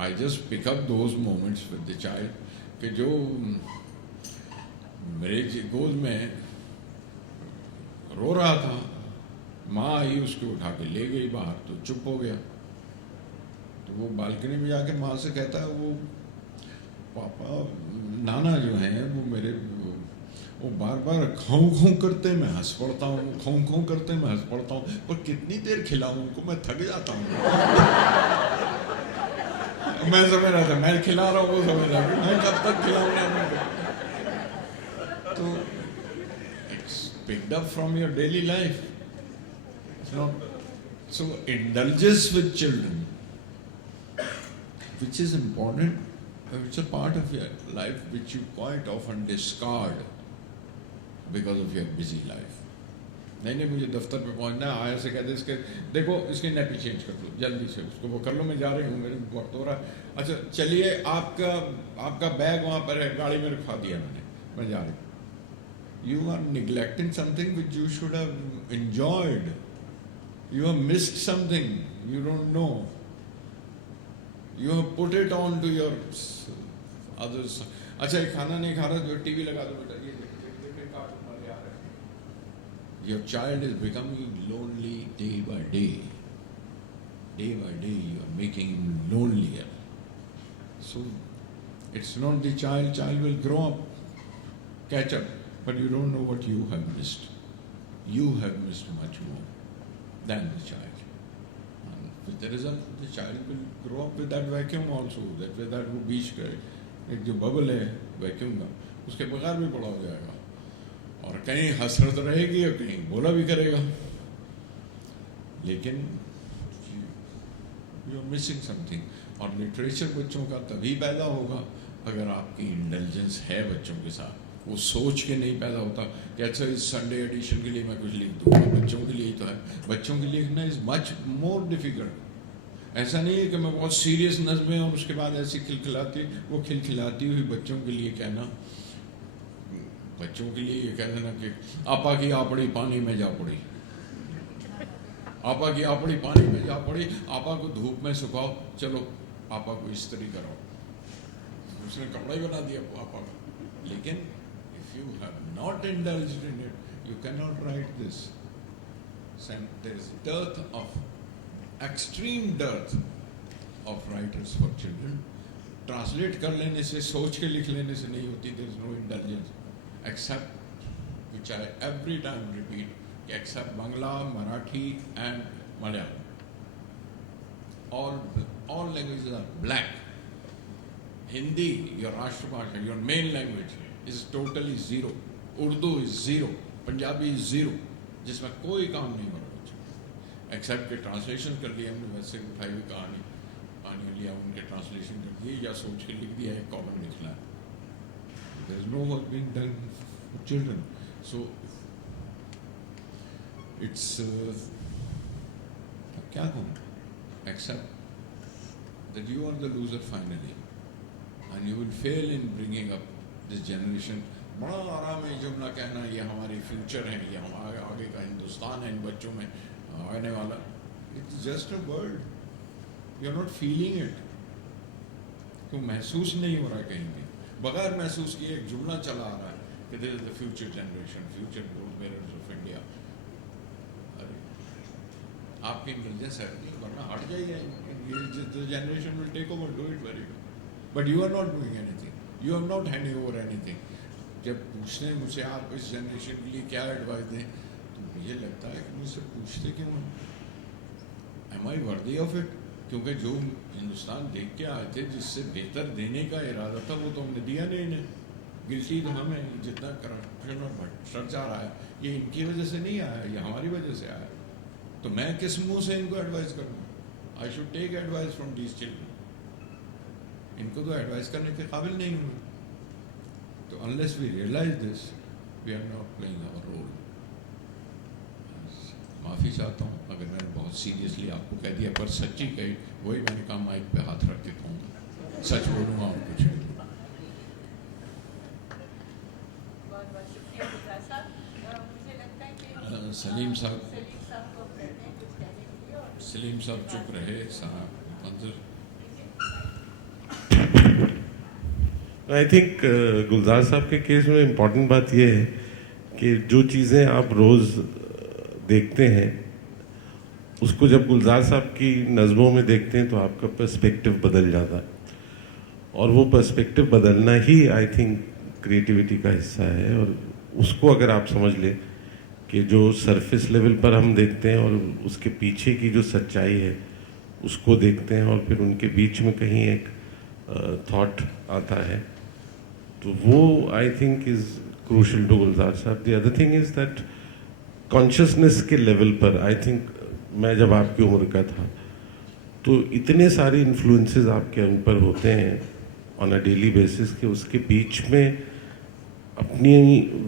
I just pick up those moments with the child कि जो मेरे गोद में रो रहा था, माँ आई उसको उठा के ले गई बाहर, तो चुप हो गया, तो वो बालकनी में जाके माँ से कहता है, वो पापा नाना जो हैं वो मेरे वो बार बार खाऊं करते, मैं हंस पड़ता हूँ, खाऊं करते मैं हंस पड़ता हूँ, पर कितनी देर खिलाऊं उनको, मैं थक जाता हूँ। मैं समझ रहा था मैं खिला रहा हूँ, वो समझ रहा था मैं कब तक खिलाऊंगा उनको। तो it's picked up from your daily life, it's not, so indulgence with children, which is important, it's a part of your life which you quite often discard because of your busy life। नहीं मुझे दफ्तर पे पहुंचना है, आया से कहते इसके देखो इसके नैपी चेंज कर दो जल्दी से, उसको वो कर लो, मैं जा रही हूँ, मेरे वक्त हो रहा है, अच्छा चलिए आपका बैग वहाँ पर है, गाड़ी में रखवा दिया मैं जा रही हूँ। You are neglecting something which you should have enjoyed, you have missed something, you don't know, you have put it on to your others। अच्छा ये खाना नहीं खा रहा, जो टीवी लगा दो बेटा, ये कार्टून वाले आ रहे हैं। Your child is becoming lonely day by day, you are making him lonelier, so it's not the child will grow up, catch up, but you don't know what you have missed, you have missed much more, than the child. And with the result, the child will grow up with that vacuum also, that with that वो बीच का एक जो बबल है वैक्यूम का, उसके बगैर भी बड़ा हो जाएगा और कहीं हसरत रहेगी और कहीं बोला भी करेगा, लेकिन यू आर मिसिंग समथिंग. और लिटरेचर बच्चों का तभी पैदा होगा अगर आपकी इंटेलिजेंस है बच्चों के साथ. वो सोच के नहीं पैदा होता कि अच्छा इस संडे एडिशन के लिए मैं कुछ लिख दूँगा, बच्चों के लिए ही तो है. बच्चों के लिए लिखना इज़ मच मोर डिफ़िकल्ट. ऐसा नहीं है कि मैं बहुत सीरियस नज़में और उसके बाद ऐसी खिलखिलाती हुई बच्चों के लिए कहना, बच्चों के लिए ये कह देना कि आपा की आपड़ी पानी में जा पड़ी, आपा की आपड़ी पानी में जा पड़ी, आपा को धूप में सुखाओ, चलो आपा को इस्त्री कराओ, उसने कपड़ा ही बना दिया आपा का. लेकिन if you have not indulged in it, you cannot write this. There is dearth of, extreme dearth of writers for children. Translate कर लेने से, सोच के लिख लेने से नहीं होती. There is no indulgence, except, which I every time repeat, except Bangla, Marathi and Malayalam. All languages are black. Hindi, your Rashtrabhasha, your main language, is totally zero. Urdu is zero. Punjabi is zero. जिसमें कोई काम नहीं हो रहा बच्चों. एक्सेप्ट के ट्रांसलेशन कर लिया हमने, वैसे उठाई हुई कहानी लिया, उनके ट्रांसलेशन कर दिए या सोच के लिख दिया, एक कॉमन लिखना है. There is no work being done for children. So it's क्या कहूँ? Accept that you are the loser finally. And you will fail in bringing up this generation. बड़ा आराम है जब ना कहना ये हमारी फ्यूचर है, ये हमारे आगे का हिंदुस्तान है इन बच्चों में आने वाला. It's just a word. You are not feeling it. तो महसूस नहीं हो रहा है कहीं भी. बगैर महसूस किए एक जुमला चला आ रहा है कि this is the future generation, future gold bearers of India. अरे आपकी इंटेलिजेंस है नहीं, वरना हट जाइए. The generation will take over, do it very well. But you are not doing anything. You are not handing over anything. जब पूछते हैं मुझसे आप इस जनरेशन के लिए क्या एडवाइस दें, तो मुझे लगता है कि मुझसे पूछते क्यों हैं? Am I worthy of it? क्योंकि जो हिंदुस्तान देख के आए थे, जिससे बेहतर देने का इरादा था, वो तो हमने दिया नहीं इन्हें. गिल्टी तो हमें, जितना करप्शन और भ्रष्टाचार आया ये इनकी वजह से नहीं आया, ये हमारी वजह से आया. तो मैं किस मुँह से इनको एडवाइस करूँ? I should take advice from these children. इनको तो एडवाइस करने के काबिल नहीं हुए. तो unless we realize this, we are not playing our role. माफ़ी चाहता हूँ अगर मैंने बहुत सीरियसली आपको कह दिया, पर सच्ची कही, वही मैंने कहा माइक पे हाथ रख के कहूँगा, सच बोलूँगा और कुछ नहीं. सलीम साहब चुप रहे. साहब मंजूर. आई थिंक गुलजार साहब के केस में इम्पॉर्टेंट बात यह है कि जो चीज़ें आप रोज़ देखते हैं उसको जब गुलजार साहब की नज़मों में देखते हैं तो आपका पर्सपेक्टिव बदल जाता है. और वो पर्सपेक्टिव बदलना ही आई थिंक क्रिएटिविटी का हिस्सा है. और उसको अगर आप समझ लें कि जो सरफेस लेवल पर हम देखते हैं और उसके पीछे की जो सच्चाई है उसको देखते हैं और फिर उनके बीच में कहीं एक थॉट आता है, तो वो I think is crucial to Gulzar sahab. The other thing is that consciousness के लेवल पर आई थिंक मैं जब आपकी उम्र का था तो इतने सारे इन्फ्लुएंसेस आपके ऊपर होते हैं ऑन अ डेली बेसिस कि उसके बीच में अपनी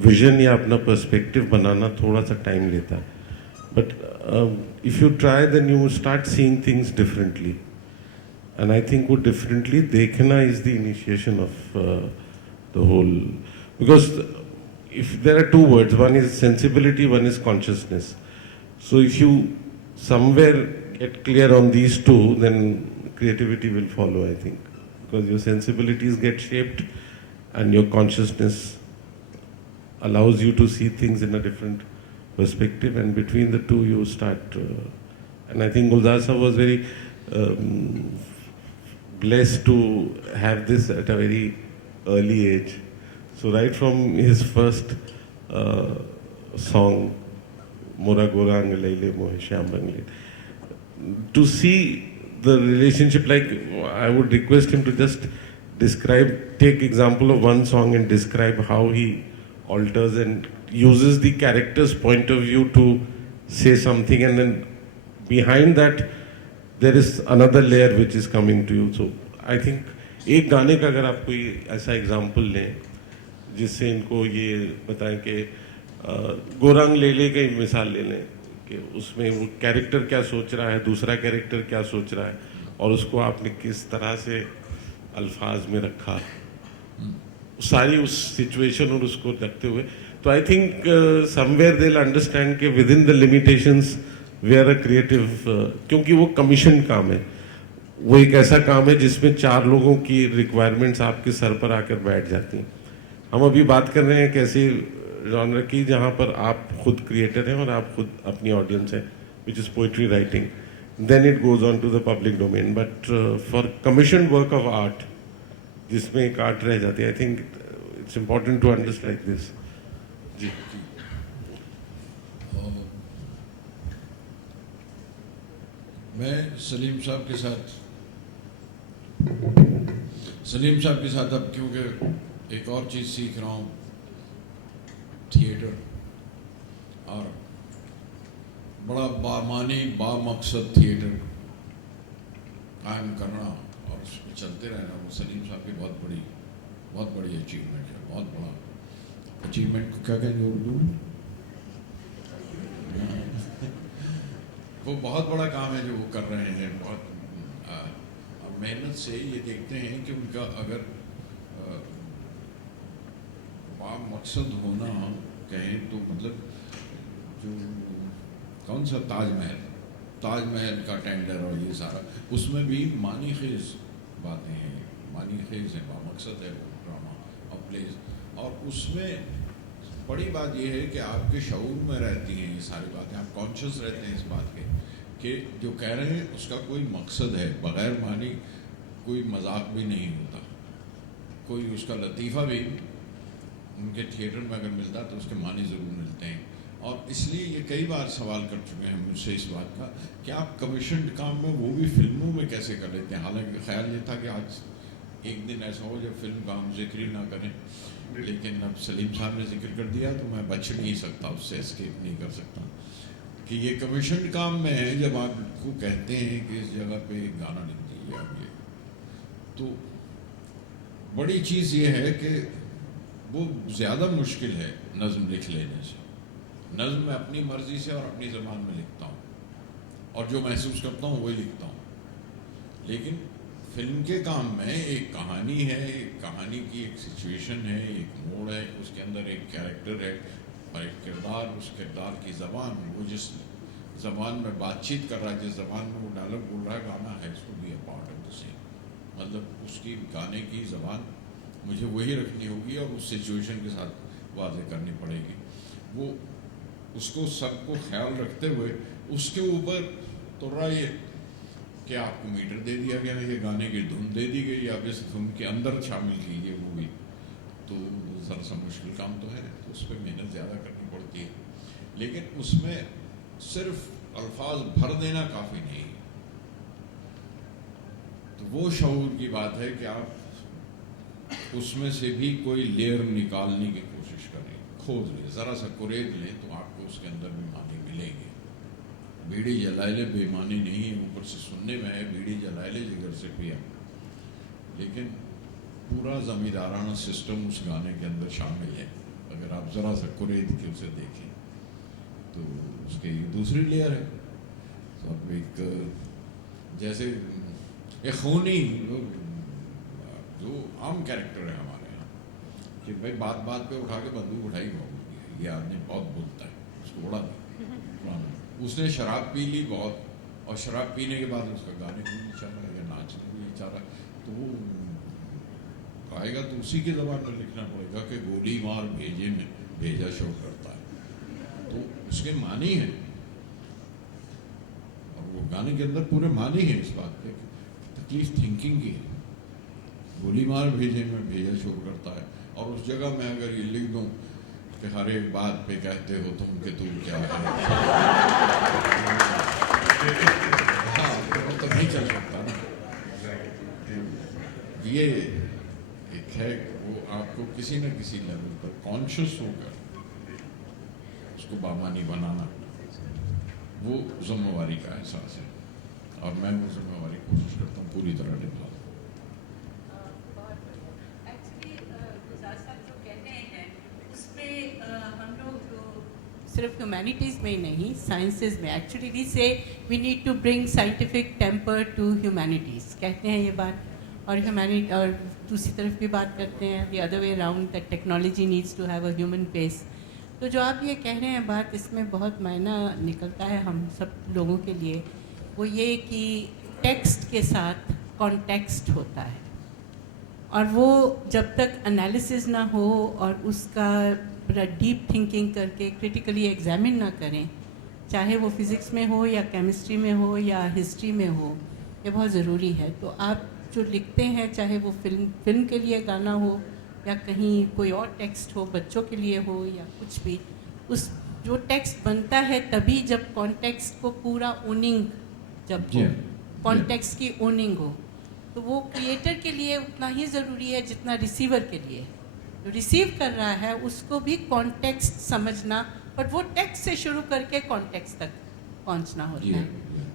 विजन या अपना पर्सपेक्टिव बनाना थोड़ा सा टाइम लेता है. But if you try then you start seeing things differently. And I think वो डिफरेंटली देखना is the initiation of the whole. Because if there are two words, one is sensibility, one is consciousness. So if you somewhere get clear on these two, then creativity will follow, I think, because your sensibilities get shaped and your consciousness allows you to see things in a different perspective, and between the two you start and I think Gulzar Sahab was very blessed to have this at a very early age. So right from his first song, मोरा गोरांग लैले मोहे श्याम रंगले. To see the relationship, like I would request him to just take example of one song and describe how he alters and uses the character's point of view to say something, and then behind that there is another layer which is coming to you. So I think एक गाने का अगर आप कोई ऐसा एग्जाम्पल लें जिससे इनको ये बताएं कि गोरांग लेले की मिसाल ले लें कि उसमें वो कैरेक्टर क्या सोच रहा है, दूसरा कैरेक्टर क्या सोच रहा है, और उसको आपने किस तरह से अल्फाज में रखा, सारी उस सिचुएशन और उसको रखते हुए. तो I think somewhere they will understand कि within the limitations we are a creative, क्योंकि वो कमीशन काम है, वो एक ऐसा काम है जिसमें 4 लोगों की रिक्वायरमेंट्स आपके सर पर आकर बैठ जाती हैं. हम अभी बात कर रहे हैं कैसे जॉनर की जहाँ पर आप खुद क्रिएटर हैं और आप खुद अपनी ऑडियंस हैं, which is poetry writing, then it goes on to the public domain. But for commission work of art जिसमें एक आर्ट रह जाती है, I think it's important to understand this. जी मैं सलीम साहब के साथ अब क्योंकि एक और चीज़ सीख रहा हूँ, थिएटर, और बड़ा बामानी बामकसद थिएटर कायम करना और उसमें चलते रहना, वो सलीम साहब की बहुत बड़ी अचीवमेंट है. बहुत बड़ा अचीवमेंट को क्या कहेंगे उर्दू में? वो बहुत बड़ा काम है जो वो कर रहे हैं. बहुत मेहनत से ये देखते हैं कि उनका अगर मकसद होना कहें तो मतलब जो कौन सा ताजमहल का टेंडर और ये सारा, उसमें भी मानी खेज बातें हैं, मानी खेज है, मकसद है वो ड्रामा और प्लेज. और उसमें बड़ी बात ये है कि आपके शऊर में रहती हैं ये सारी बातें, आप कॉन्शियस रहते हैं इस बात के कि जो कह रहे हैं उसका कोई मकसद है, बग़ैर मानी कोई मजाक भी नहीं होता, कोई उसका लतीफ़ा भी उनके थिएटर में अगर मिलता तो उसके मानी ज़रूर मिलते हैं. और इसलिए ये कई बार सवाल कर चुके हैं मुझसे इस बात का कि आप कमीशन काम में वो भी फिल्मों में कैसे कर लेते हैं. हालांकि ख्याल ये था कि आज एक दिन ऐसा हो जब फिल्म का हम जिक्र ही ना करें, लेकिन अब सलीम साहब ने जिक्र कर दिया तो मैं बच नहीं सकता, उससे एस्केप नहीं कर सकता कि ये कमीशन काम में है. जब आपको कहते हैं कि इस जगह पे गाना लिख दीजिए आप, ये तो बड़ी चीज़ ये है कि वो ज़्यादा मुश्किल है नज़्म लिख लेने से. नज़्म मैं अपनी मर्ज़ी से और अपनी ज़बान में लिखता हूँ और जो महसूस करता हूँ वही लिखता हूँ. लेकिन फिल्म के काम में एक कहानी है, एक कहानी की एक सिचुएशन है, एक मोड़ है, उसके अंदर एक कैरेक्टर है और एक किरदार, उस किरदार की ज़बान, वो जिस ज़बान में बातचीत कर रहा है, जिस ज़बान में वो डायलॉग बोल रहा है, गाना है इसको भी अ पार्ट ऑफ द सेम. मतलब उसकी गाने की ज़बान मुझे वही रखनी होगी और उस सिचुएशन के साथ वाज़ेह करनी पड़ेगी. वो उसको सबको ख्याल रखते हुए उसके ऊपर तो ये कि आपको मीटर दे दिया गया है, ये गाने की धुन दे दी गई, आप इस धुन के अंदर शामिल कीजिए मूवी, तो ज़रा सा मुश्किल काम तो है, तो उस पर मेहनत ज़्यादा करनी पड़ती है. लेकिन उसमें सिर्फ अल्फाज भर देना काफ़ी नहीं. तो वो शऊर की बात है कि आप उसमें से भी कोई लेयर निकालने की कोशिश करें, खोज लें, ज़रा सा कुरेद लें तो आपको उसके अंदर भी मानी मिलेंगे. बीड़ी जलाए ले बेमानी नहीं है, ऊपर से सुनने में है बीड़ी जलाए ले जिगर से पिया, लेकिन पूरा ज़मींदाराना सिस्टम उस गाने के अंदर शामिल है. अगर आप ज़रा सा कुरेद के उसे देखें तो उसके ये दूसरी लेयर है. तो अब एक जैसे एक खूनी जो आम कैरेक्टर है हमारे यहाँ कि भाई बात बात पे उठा के बंदूक उठाई होगी, ये आदमी बहुत बोलता है, उसको उड़ा दिया. उसने शराब पी ली बहुत, और शराब पीने के बाद उसका गाने को नहीं चाह रहा या नाचने को नहीं चाह रहा, तो वो आएगा तो उसी की ज़बान में लिखना पड़ेगा कि गोली मार भेजे में भेजा शो करता है. तो उसके मानी है और वो गाने के अंदर पूरे मानी है. इस बात पे तकलीफ थिंकिंग की है. गोली मार भेजे में भेजा शोर करता है, और उस जगह मैं अगर ये लिख दूँ कि हर एक बात पे कहते हो तुम कि तू क्या है। हाँ, तो नहीं चल सकता ना। ये एक है, वो आपको किसी न किसी लेवल पर कॉन्शियस होकर उसको बामानी बनाना, वो जिम्मेवारी का एहसास है, और मैं वो जिम्मेवारी कोशिश करता हूँ पूरी तरह निभाऊं। सिर्फ ह्यूमैनिटीज़ में ही नहीं, साइंसेज में actually we say we need to bring scientific temper to humanities, कहते हैं ये बात। और और दूसरी तरफ भी बात करते हैं the other way around, that technology needs to have a human face. तो जो आप ये कह रहे हैं बात, इसमें बहुत मायना निकलता है हम सब लोगों के लिए। वो ये कि टेक्स्ट के साथ कॉन्टेक्स्ट होता है, और वो जब तक एनालिसिस ना हो और उसका बड़ा डीप थिंकिंग करके क्रिटिकली एग्जामिन ना करें, चाहे वो फिज़िक्स में हो या केमिस्ट्री में हो या हिस्ट्री में हो, ये बहुत ज़रूरी है। तो आप जो लिखते हैं, चाहे वो फिल्म के लिए गाना हो या कहीं कोई और टेक्स्ट हो, बच्चों के लिए हो या कुछ भी, उस जो टेक्स्ट बनता है तभी जब कॉन्टेक्स्ट को पूरा ओनिंग, जब कॉन्टेक्स्ट की ओनिंग हो, तो वो क्रिएटर के लिए उतना ही ज़रूरी है जितना रिसीवर के लिए। जो रिसीव कर रहा है उसको भी कॉन्टेक्स्ट समझना, बट वो टेक्स्ट से शुरू करके कॉन्टेक्स्ट तक पहुंचना होता है।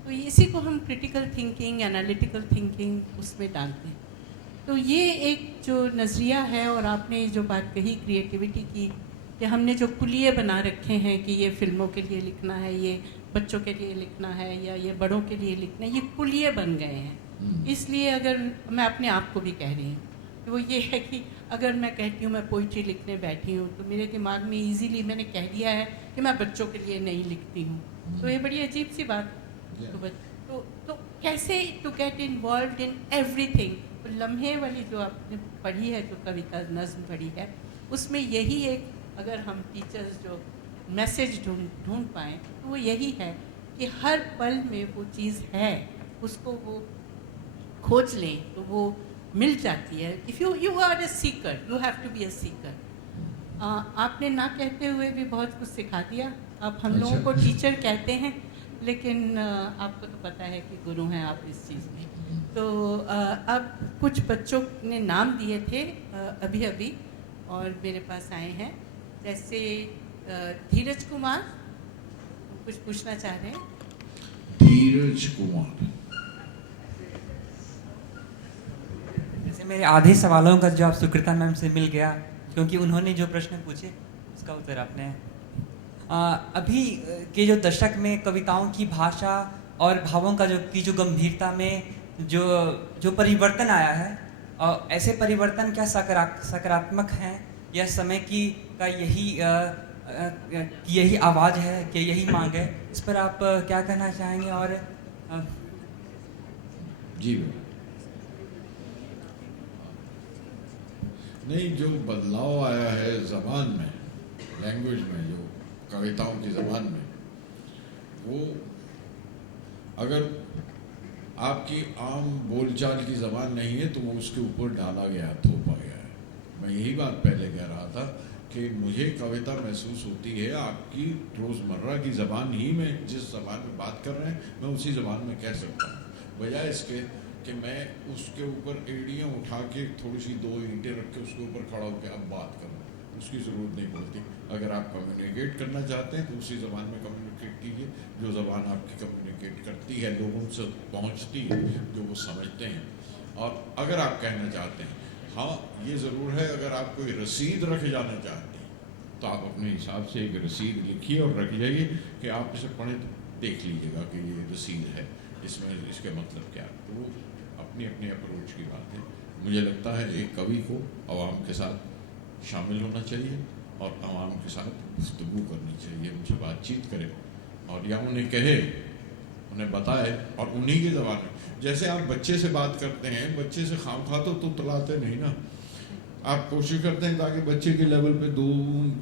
तो इसी को हम क्रिटिकल थिंकिंग, एनालिटिकल थिंकिंग उसमें डालते हैं। तो ये एक जो नज़रिया है, और आपने जो बात कही क्रिएटिविटी की, कि हमने जो कुलिये बना रखे हैं कि ये फिल्मों के लिए लिखना है, ये बच्चों के लिए लिखना है, या ये बड़ों के लिए लिखना है, ये कुलिये बन गए हैं। इसलिए अगर मैं अपने आप को भी कह रही हूँ कि वो ये है कि अगर मैं कहती हूँ मैं पोइट्री लिखने बैठी हूँ, तो मेरे दिमाग में इजीली मैंने कह दिया है कि मैं बच्चों के लिए नहीं लिखती हूँ। तो ये बड़ी अजीब सी बात। तो कैसे to get involve in everything. तो लम्हे वाली जो आपने पढ़ी है, जो कविता नज़्म पढ़ी है, उसमें यही एक, अगर हम टीचर्स जो मैसेज ढूंढ पाएँ, तो वो यही है कि हर पल में वो चीज़ है, उसको वो खोज लें तो वो मिल जाती है। If you are a seeker, you have to be a seeker. आपने ना कहते हुए भी बहुत कुछ सिखा दिया। अब हम लोगों को टीचर कहते हैं, लेकिन आपको तो पता है कि गुरु हैं आप इस चीज़ में। तो अब कुछ बच्चों ने नाम दिए थे अभी अभी, और मेरे पास आए हैं, जैसे धीरज कुमार कुछ पूछना चाह रहे हैं। धीरज कुमार, जैसे मेरे आधे सवालों का जवाब सुकृता मैम से मिल गया, क्योंकि उन्होंने जो प्रश्न पूछे उसका उत्तर आपने। अभी के जो दशक में कविताओं की भाषा और भावों का जो गंभीरता में जो परिवर्तन आया है, ऐसे परिवर्तन क्या सकारात्मक हैं, या समय की का यही आवाज़ है कि यही मांग है? इस पर आप क्या कहना चाहेंगे? और जी नहीं, जो बदलाव आया है ज़बान में, लैंग्वेज में, जो कविताओं की ज़बान में, वो अगर आपकी आम बोलचाल की ज़बान नहीं है तो वो उसके ऊपर डाला गया, थोपा गया है। मैं यही बात पहले कह रहा था कि मुझे कविता महसूस होती है आपकी रोज़मर्रा की ज़बान ही में, जिस ज़बान में बात कर रहे हैं मैं उसी ज़बान में कह सकता हूँ, बजाय इसके कि मैं उसके ऊपर एड़ियाँ उठा के थोड़ी सी 2 ईंटें रख के उसके ऊपर खड़ा होकर अब बात करूँ। उसकी ज़रूरत नहीं पड़ती। अगर आप कम्युनिकेट करना चाहते हैं तो उसी ज़बान में कम्युनिकेट कीजिए जो ज़बान आपकी कम्युनिकेट करती है, लोगों से पहुंचती है, जो वो समझते हैं। और अगर आप कहना चाहते हैं, हाँ ये ज़रूर है, अगर आप कोई रसीद रख जाना चाहते हैं तो आप अपने हिसाब से एक रसीद लिखिए और रख जाइए कि आप इसे पढ़ें तो देख लीजिएगा कि ये रसीद है, इसमें इसके मतलब क्या। तो वो अपनी अपनी अप्रोच की बात है। मुझे लगता है एक कवि को आवाम के साथ शामिल होना चाहिए और आवाम के साथ गुफ्तगू करनी चाहिए, उनसे बातचीत करें और या उन्हें कहे, उन्हें बताए, और उन्हीं की ज़बान में। जैसे आप बच्चे से बात करते हैं, बच्चे से खामखा तो तुतलाते नहीं ना, आप कोशिश करते हैं ताकि बच्चे के लेवल पे 2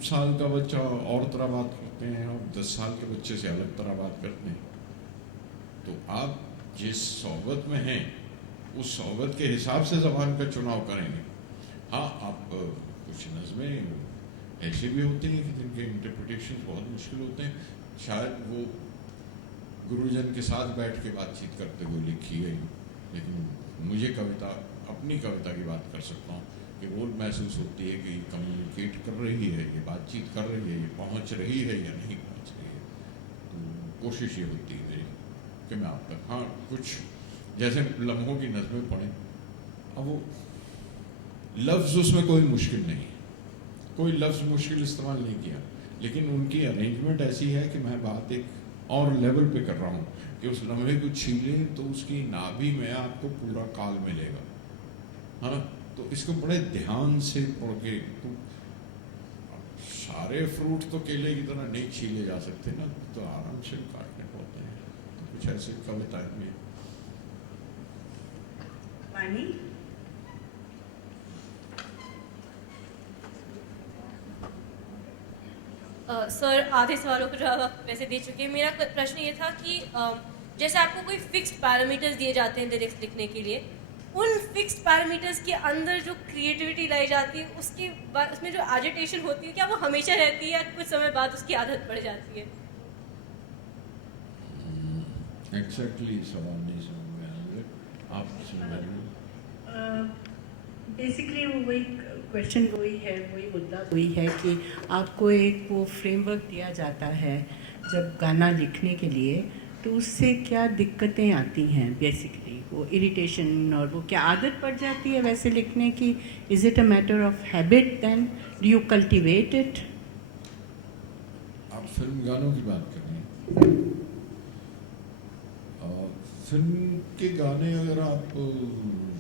साल का बच्चा और तरह बात करते हैं और 10 साल के बच्चे से अलग तरह बात करते हैं। तो आप जिस सोहबत में हैं उस सोहबत के हिसाब से ज़बान का चुनाव करेंगे। हाँ, आप कुछ नज़में ऐसे भी होते हैं कि जिनके इंटरप्रिटेशन बहुत मुश्किल होते हैं, शायद वो गुरुजन के साथ बैठ के बातचीत करते हुए लिखी गई, लेकिन मुझे कविता, अपनी कविता की बात कर सकता हूँ कि वो महसूस होती है कि कम्युनिकेट कर रही है, ये बातचीत कर रही है, ये पहुँच रही है या नहीं पहुँच रही है। तो कोशिश ये होती है मेरी कि मैं आप तक, हाँ कुछ जैसे लम्हों की नज़में पढ़ें, अब वो लफ्ज़ उसमें कोई मुश्किल नहीं है, कोई लफ्ज़ मुश्किल इस्तेमाल नहीं किया, लेकिन उनकी अरेंजमेंट ऐसी है कि मैं बात एक और लेवल पे कर रहा हूँ कि उस लम्हे को छीलें तो उसकी नाभि में आपको पूरा काल मिलेगा, है ना। तो इसको बड़े ध्यान से पढ़ के, तो सारे फ्रूट तो केले की तरह नहीं छीले जा सकते ना, तो आराम से काटने पड़ते हैं। तो कुछ ऐसे कविताएं में वानी, सर आधे सवालों का जवाब आप वैसे दे चुके हैं। मेरा प्रश्न ये था कि जैसे आपको कोई फिक्स्ड पैरामीटर्स दिए जाते हैं लिरिक्स लिखने के लिए, उन फिक्स्ड पैरामीटर्स के अंदर जो क्रिएटिविटी लाई जाती है, उसके बाद उसमें जो एजिटेशन होती है, क्या वो हमेशा रहती है या कुछ समय बाद उसकी आदत पड़ जाती है? एग्जैक्टली सवाल नहीं समझ में आया, आप समझ। बेसिकली वो वही क्वेश्चन वही है, वही मुद्दा वही है कि आपको एक वो फ्रेमवर्क दिया जाता है जब गाना लिखने के लिए, तो उससे क्या दिक्कतें आती हैं बेसिकली, वो इरिटेशन, और वो क्या आदत पड़ जाती है वैसे लिखने की? Is it a matter of habit then, do you cultivate it? आप फिल्म गानों की बात कर रहे हैं। फिल्म के गाने अगर आप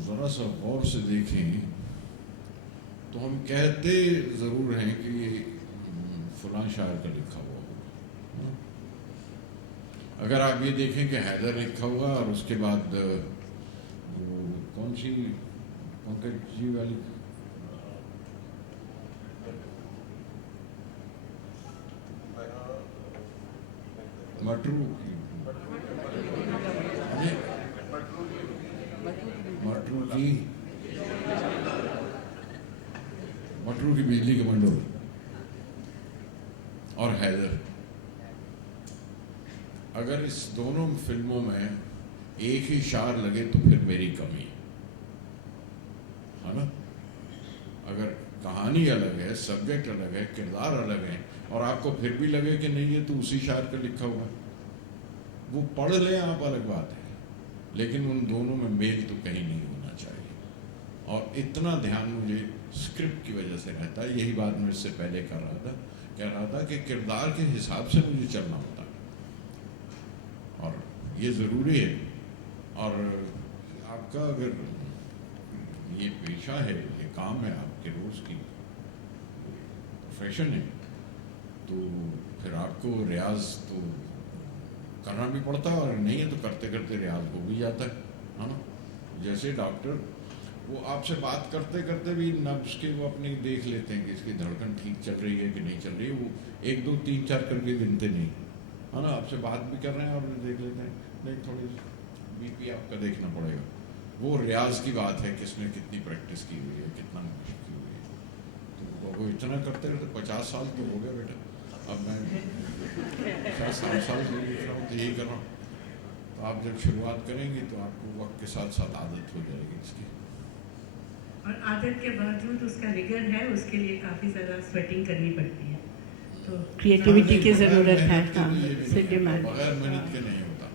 ज़रा सा गौर से देखें तो हम कहते ज़रूर हैं कि ये फलां शायर का लिखा हुआ होगा। अगर आप ये देखें कि हैदर लिखा हुआ और उसके बाद वो कौन सी पंकज जी वाली मटरू की, मटरू की बिजली के मंडोर और हैदर, अगर इस दोनों फिल्मों में एक ही शार लगे तो फिर मेरी कमी है ना। अगर कहानी अलग है, सब्जेक्ट अलग है, किरदार अलग है, और आपको फिर भी लगे कि नहीं ये तो उसी शायर का लिखा हुआ है, वो पढ़ लें आप अलग बात है, लेकिन उन दोनों में मेल तो कहीं नहीं होना चाहिए। और इतना ध्यान मुझे स्क्रिप्ट की वजह से रहता है, यही बात मैं इससे पहले कह रहा था कि किरदार के हिसाब से मुझे चलना होता है और ये ज़रूरी है। और आपका अगर ये पेशा है, ये काम है, आपके रोज़ की प्रोफेशन है, तो फिर आपको रियाज तो करना भी पड़ता है, और नहीं है तो करते करते रियाज हो भी जाता है ना। जैसे डॉक्टर वो आपसे बात करते करते भी नब्ज के वो अपने देख लेते हैं कि इसकी धड़कन ठीक चल रही है कि नहीं चल रही है, वो 1 2 3 4 करके गिनते नहीं है ना। आपसे बात भी कर रहे हैं और देख लेते हैं, नहीं थोड़ी बीपी आपका देखना पड़ेगा। वो रियाज की बात है कि इसमें कितनी प्रैक्टिस की हुई है, कितना मुश्किल की हुई है। तो वो इतना करते रहते, 50 साल तो हो गया बेटा, अब मैं 50 साल से लिख रहा हूँ तो यही कर रहा हूँ। तो आप जब शुरुआत करेंगे तो आपको वक्त के साथ साथ आदत हो जाएगी इसकी, और आदत के बावजूद उसका रिगर है, उसके लिए काफ़ी ज़्यादा स्वेटिंग करनी पड़ती है, तो क्रिएटिविटी की ज़रूरत है। बगैर मेहनत के नहीं होता।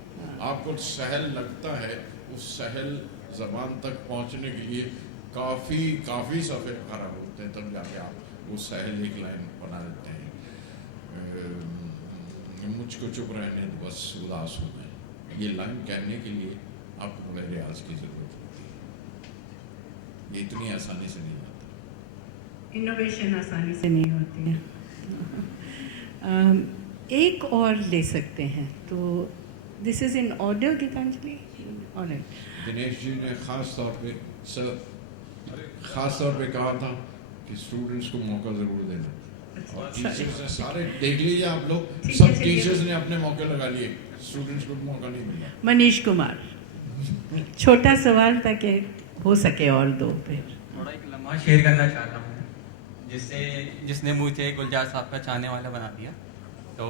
आपको सहल लगता है, उस सहल ज़बान तक पहुंचने के लिए काफ़ी सफ़े खराब होते हैं, तब जाके आप वो सहल एक लाइन बना देते हैं, मुझको चुप रहने तो बस उदास होना है। ये लाइन कहने के लिए आपको बड़े रियाज की ज़रूरत होती है, ये इतनी आसानी से नहीं आता। इनोवेशन आसानी से नहीं होती है। एक और ले सकते हैं, तो this is in order Gitanjali. Alright, Dinesh ji ने ख़ास तौर पे कहा था कि स्टूडेंट्स को मौका ज़रूर देना, और टीचर्स ने सारे देख लीजिए आप लोग, सब टीचर्स ने अपने मौके लगा लिए, स्टूडेंट्स को मौका नहीं मिला। मनीष कुमार, छोटा सवाल ताकि हो सके और दो पे। थोड़ा एक लम्हा शेयर करना चाहता हूँ, जिसने मुझे गुलजार साहब का चाहने वाला बना दिया। तो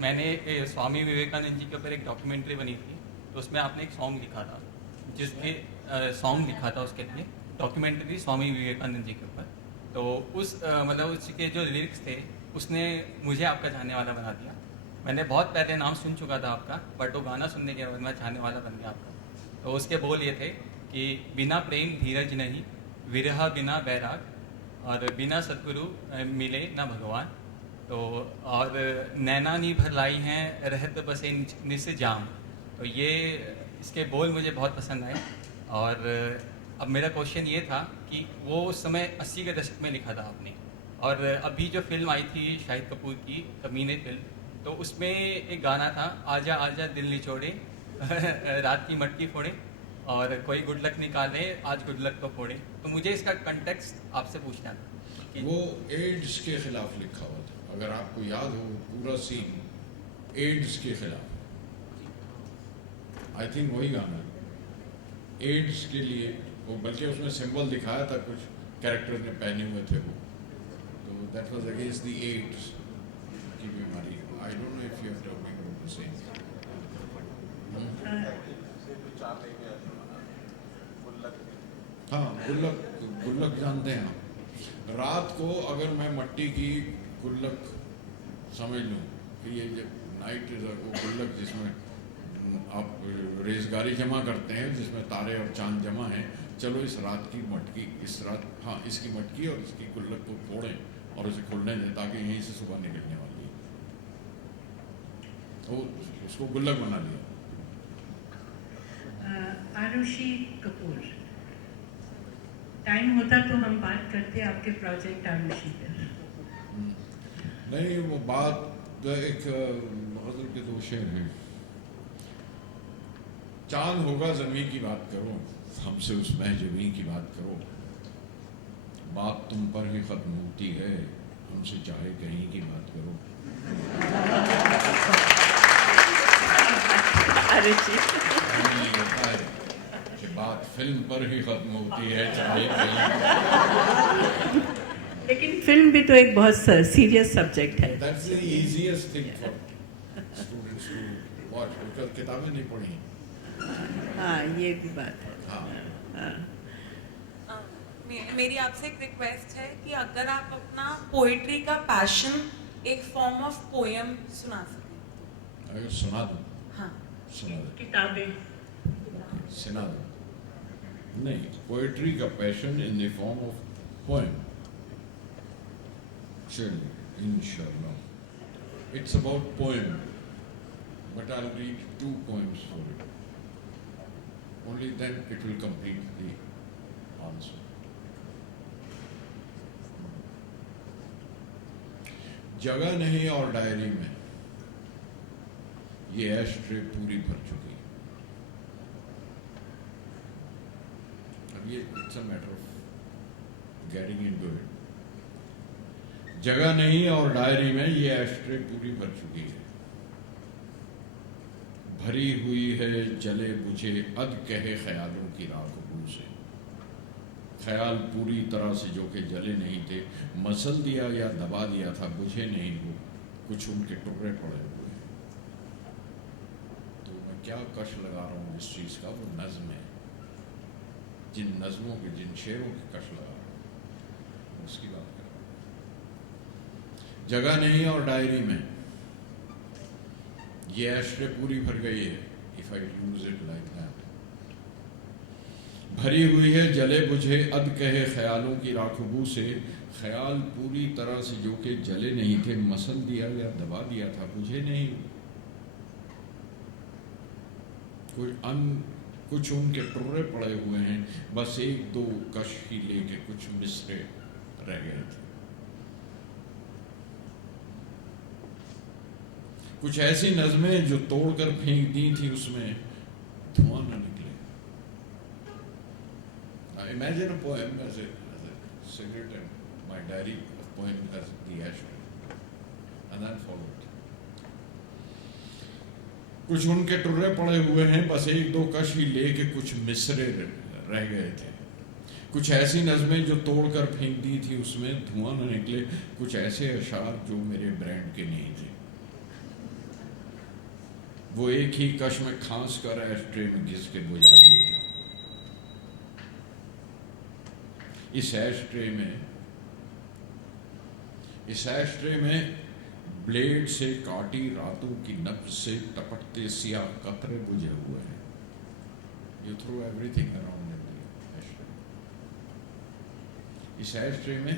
मैंने स्वामी विवेकानंद जी के ऊपर एक डॉक्यूमेंट्री बनी थी, तो उसमें आपने एक सॉन्ग लिखा था, जिसके सॉन्ग लिखा था उसके लिए, डॉक्यूमेंट्री स्वामी विवेकानंद जी के ऊपर। तो उस मतलब उसके जो लिरिक्स थे उसने मुझे आपका चाहने वाला बना दिया। मैंने बहुत पहले नाम सुन चुका था आपका, बट वो गाना सुनने के बाद मैं चाहने वाला बन गया आपका। तो उसके बोल ये थे कि बिना प्रेम धीरज नहीं, विरह बिना बैराग, और बिना सतगुरु मिले न भगवान। तो और नैना नी भर लाई हैं रहत बसे निस जाम। तो ये इसके बोल मुझे बहुत पसंद आए। और अब मेरा क्वेश्चन ये था कि वो उस समय 80 के दशक में लिखा था आपने, और अभी जो फिल्म आई थी शाहिद कपूर की कमीने फिल्म, तो उसमें एक गाना था, आजा आजा दिल निचोड़े रात की मटकी फोड़े, और कोई गुड लक निकाले आज गुड लक को फोड़े। तो मुझे इसका कंटेक्स्ट आपसे पूछना था कि वो एड्स के खिलाफ लिखा हुआ था, अगर आपको याद हो पूरा सीन एड्स के खिलाफ, आई थिंक वही गाना एड्स के लिए वो, बल्कि उसमें सिंबल दिखाया था कुछ कैरेक्टर ने पहने हुए थे वो, तो that was against the AIDS की बीमारी। I don't know if you have talking about the same. हाँ, गुल्लक जानते हैं आप। रात को अगर मैं मट्टी की गुल्लक समझ लूँ कि ये नाइट वो गुल्लक जिसमें आप रेजगारी जमा करते हैं, जिसमें तारे और चांद जमा हैं, चलो इस रात की मटकी, इस रात हाँ इसकी मटकी और इसकी गुल्लक को फोड़ें और उसे खोलने दें ताकि यहीं से सुबह निकलने वाली है। तो उसको गुल्लक बना लिया। आरुषि कपूर, टाइम होता तो हम बात करते आपके प्रोजेक्ट आरुषि पर। नहीं, वो बात तो एक गज़ल के दो शेर हैं, चांद होगा ज़मीं की बात करो, हमसे उस महजबीं की बात करो, बात तुम पर ही ख़त्म होती है, हमसे चाहे कहीं की बात करो। होता है कि बात फिल्म पर ही ख़त्म होती है, चाहे कहीं। लेकिन फिल्म भी तो एक बहुत सीरियस सब्जेक्ट है। That's the easiest thing for students to watch, because किताबें नहीं पढ़ी। हाँ, ये भी बात है। हाँ। मेरी आपसे एक रिक्वेस्ट है कि अगर आप अपना पोइट्री का पैशन एक फॉर्म ऑफ पोएम सुना सकें। अगर सुना दूँ? हाँ। सुना दूँ। किताबें सुना दूँ? नहीं, पोइट्री का passion in the form of poem, चलिए, इंशाल्लाह। It's about poem, but I'll read 2 poems for it. Only then it will complete the answer. जगह नहीं और डायरी में ये एस्ट्रे पूरी भर चुकी है। अब ये it's a matter of getting into it. जगह नहीं और डायरी में ये एस्ट्रे पूरी भर चुकी है, भरी हुई है जले बुझे अध कहे ख्यालों की राख बू से। ख्याल पूरी तरह से जो कि जले नहीं थे, मसल दिया या दबा दिया था, बुझे नहीं वो, कुछ उनके टुकड़े पड़े हुए हैं। तो मैं क्या कश लगा रहा हूँ इस चीज़ का, वो नज़्म है, जिन नज़मों के, जिन शेरों की कश लगा रहा हूँ उसकी बात कर रहा हूँ। जगह नहीं और डायरी में ये एस्ट्रे पूरी भर गई है, if I use it like that. भरी हुई है जले बुझे अद कहे ख्यालों की राखबू से। ख्याल पूरी तरह से जो कि जले नहीं थे, मसल दिया या दबा दिया था, बुझे नहीं। कुछ उनके टुर्रे पड़े हुए हैं, बस एक दो कश ही लेके कुछ मिसरे रह गए थे। कुछ ऐसी नज़में जो तोड़कर फेंक दी थी, उसमें धुआं न निकले। Imagine a poem as a cigarette and my diary, a poem as the ashtray, and then followed. कुछ उनके टुर्रे पड़े हुए हैं, बस एक दो कश ही लेके कुछ मिसरे रह गए थे। कुछ ऐसी नज़में जो तोड़कर फेंक दी थी, उसमें धुआं न निकले, कुछ ऐसे अशार जो मेरे ब्रांड के नहीं थे। वो एक ही कश में खांस कर एस्ट्रे में घिस के बुझा दिए थे। इस एस्ट्रे में ब्लेड से काटी रातों की नब्ज से टपकते सियाह कतरे बुझे हुए हैं। You throw everything around in the ashtray. इस एस्ट्रे में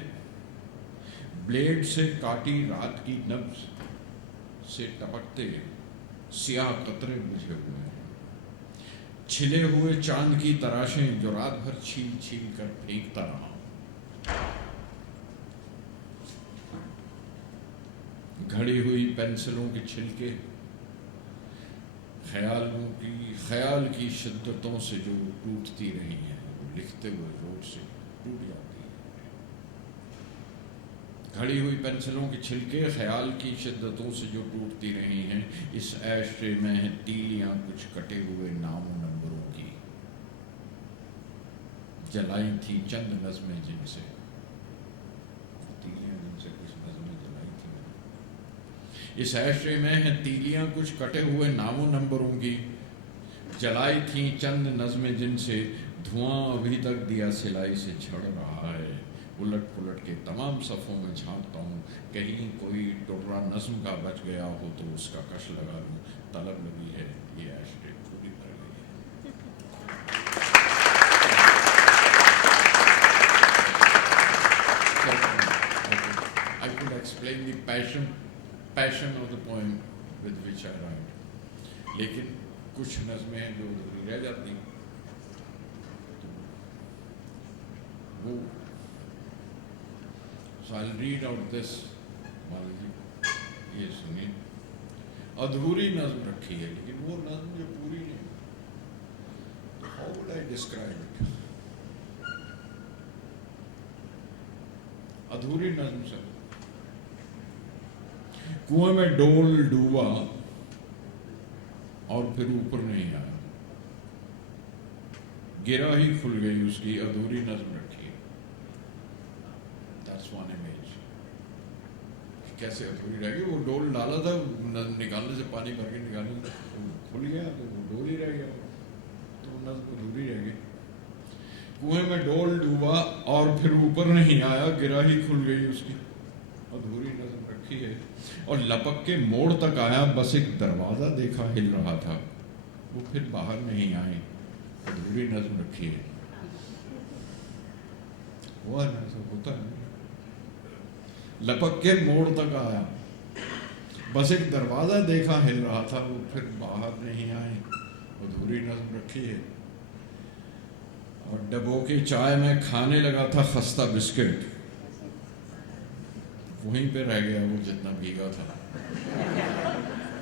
ब्लेड से काटी रात की नब्ज से टपकते सियाह कतरे बुझे हुए हैं। छिले हुए चांद की तराशें जो रात भर छील छील कर फेंकता रहा। घड़ी हुई पेंसिलों के छिलके ख्याल की शिद्दतों से जो टूटती रही हैं, वो लिखते हुए जोर से टूट जाती है। घड़ी हुई पेंसिलों के छिलके ख्याल की शिद्दतों से जो टूटती रही हैं। इस एस्ट्रे में हैं तीलियां कुछ कटे हुए नामों नंबरों की, जलाई थी चंद नज़में जिनसे, तीलियां जिनसे कुछ नज़में जलाई थी। इस एस्ट्रे में हैं तीलियां कुछ कटे हुए नामों नंबरों की, जलाई थी चंद नज़में जिनसे, धुआं अभी तक दिया सिलाई से झड़ रहा है। उलट पुलट के तमाम सफ़ों में झांकता हूँ, कहीं कोई टुर्रा नज़्म का बच गया हो तो उसका कश लगा लूँ। तलब लगी है ये एस्ट्रे पूरी कर गई है। I could explain the passion of the poem with which I write, लेकिन कुछ नज़में हैं जो अधूरी रह जाती हैं। वो So I'll read out this, ये सुनिए। अधूरी नज़्म रखी है, लेकिन वो नज़्म जो पूरी नहीं। How would I describe it? अधूरी नज़्म से कुएं में डोल डूबा और फिर ऊपर नहीं आया, गिरा ही खुल गई उसकी अधूरी नज़्म रखी है। That's one image. कैसे अधूरी रह गई? वो डोल डाला था, निकालने से पानी भर के निकालने से खुल गया, तो वो डोल ही रह गया, तो वो नज़्म अधूरी रह गई। कुएं में डोल डूबा और फिर ऊपर नहीं आया, गिरा ही खुल गई उसकी अधूरी नज़्म रखी है। और लपक के मोड़ तक आया, बस एक दरवाज़ा देखा हिल रहा था, वो फिर बाहर नहीं आई, अधूरी नज़्म रखी है। वो है ना, सब होता है। लपक के मोड़ तक आया, बस एक दरवाज़ा देखा हिल रहा था, वो फिर बाहर नहीं आई, अधूरी नज़्म रखी है। और डबों की चाय में खाने लगा था खस्ता बिस्किट, वहीं पे रह गया वो जितना भीगा था,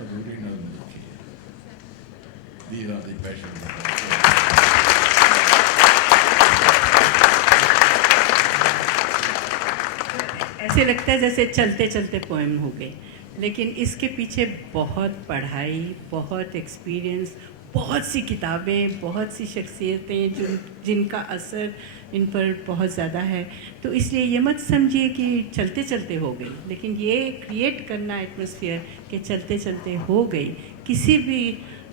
अधूरी नज़्म रखी है। These are the passions of the poem. ऐसे लगता है जैसे चलते चलते पोएम हो गई, लेकिन इसके पीछे बहुत पढ़ाई, बहुत एक्सपीरियंस, बहुत सी किताबें, बहुत सी शख्सियतें जिनका असर इन पर बहुत ज़्यादा है। तो इसलिए ये मत समझिए कि चलते चलते हो गई, लेकिन ये क्रिएट करना एटमॉस्फेयर कि चलते चलते हो गई किसी भी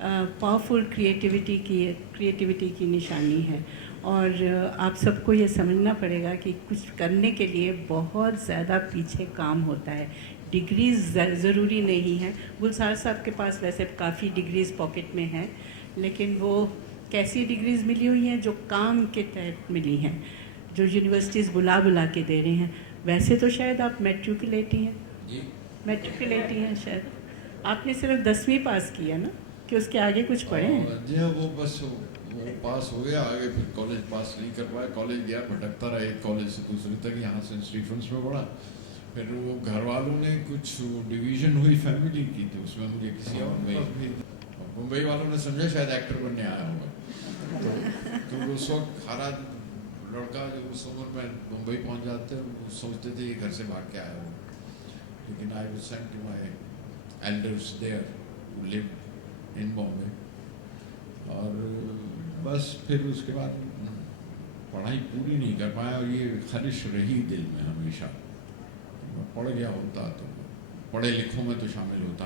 पावरफुल क्रिएटिविटी की निशानी है। और आप सबको ये समझना पड़ेगा कि कुछ करने के लिए बहुत ज़्यादा पीछे काम होता है, डिग्रीज़ ज़रूरी नहीं है। गुलजार साहब के पास वैसे काफ़ी डिग्रीज़ पॉकेट में हैं, लेकिन वो कैसी डिग्रीज़ मिली हुई हैं जो काम के तहत मिली हैं, जो यूनिवर्सिटीज़ बुला बुला के दे रहे हैं। वैसे तो शायद आप मैट्रिकुलेट ही हैं, मैट्रिकुलेट ही हैं शायद। आपने सिर्फ 10वीं पास किया ना, कि उसके आगे कुछ पढ़े हैं? जी हाँ, वो बस वो पास हो गया, आगे फिर कॉलेज पास नहीं कर पाया। कॉलेज गया, भटकता रहा एक कॉलेज से दूसरे तक, यहाँ से स्टीफेंस में पढ़ा। फिर वो घर वालों ने कुछ डिवीज़न हुई फैमिली की, तो उसमें मुझे किसी और में मुंबई वालों ने समझा शायद एक्टर बनने आया होगा, तो उस वक्त हर लड़का जब उस उम्र में मुंबई पहुंच जाते हैं वो सोचते थे ये घर से भाग के आया होगा। लेकिन I was sent to my elders there who live in Bombay, और बस फिर उसके बाद पढ़ाई पूरी नहीं कर पाया और ये ख्वाहिश रही दिल में हमेशा। मैं पढ़ गया होता तो पढ़े लिखों में तो शामिल होता।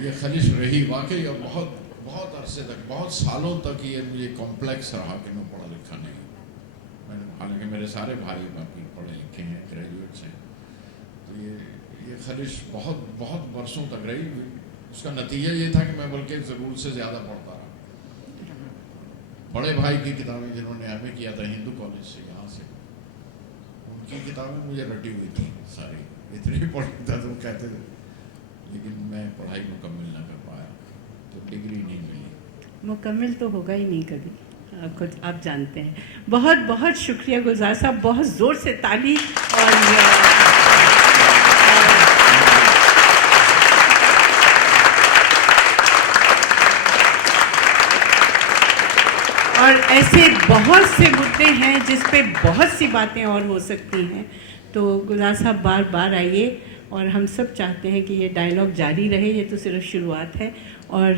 ये ख्वाहिश रही वाकई, और बहुत बहुत अरसे तक, बहुत सालों तक ये मुझे कॉम्प्लेक्स रहा कि मैं पढ़ा लिखा नहीं। मैंने, हालांकि मेरे सारे भाई बाकी पढ़े लिखे हैं, ग्रेजुएट्स हैं, तो ये ख्वाहिश बहुत बहुत बरसों तक रही। उसका नतीजा ये था कि मैं बल्कि ज़रूरत से ज़्यादा पढ़ता रहा। बड़े भाई की किताबें जिन्होंने एमए किया था हिंदू कॉलेज से, यहाँ से, उनकी किताबें मुझे रटी हुई थी सारी, इतनी पढ़ी था तो कहते थे, लेकिन मैं पढ़ाई मुकम्मल ना कर पाया तो डिग्री नहीं मिली। मुकम्मल तो होगा ही नहीं कभी, आपको आप जानते हैं। बहुत बहुत शुक्रिया गुलजार साहब, बहुत ज़ोर से ताली। और ऐसे बहुत से मुद्दे हैं जिस पे बहुत सी बातें और हो सकती हैं, तो गुलजार साहब बार बार आइए, और हम सब चाहते हैं कि ये डायलॉग जारी रहे। ये तो सिर्फ शुरुआत है। और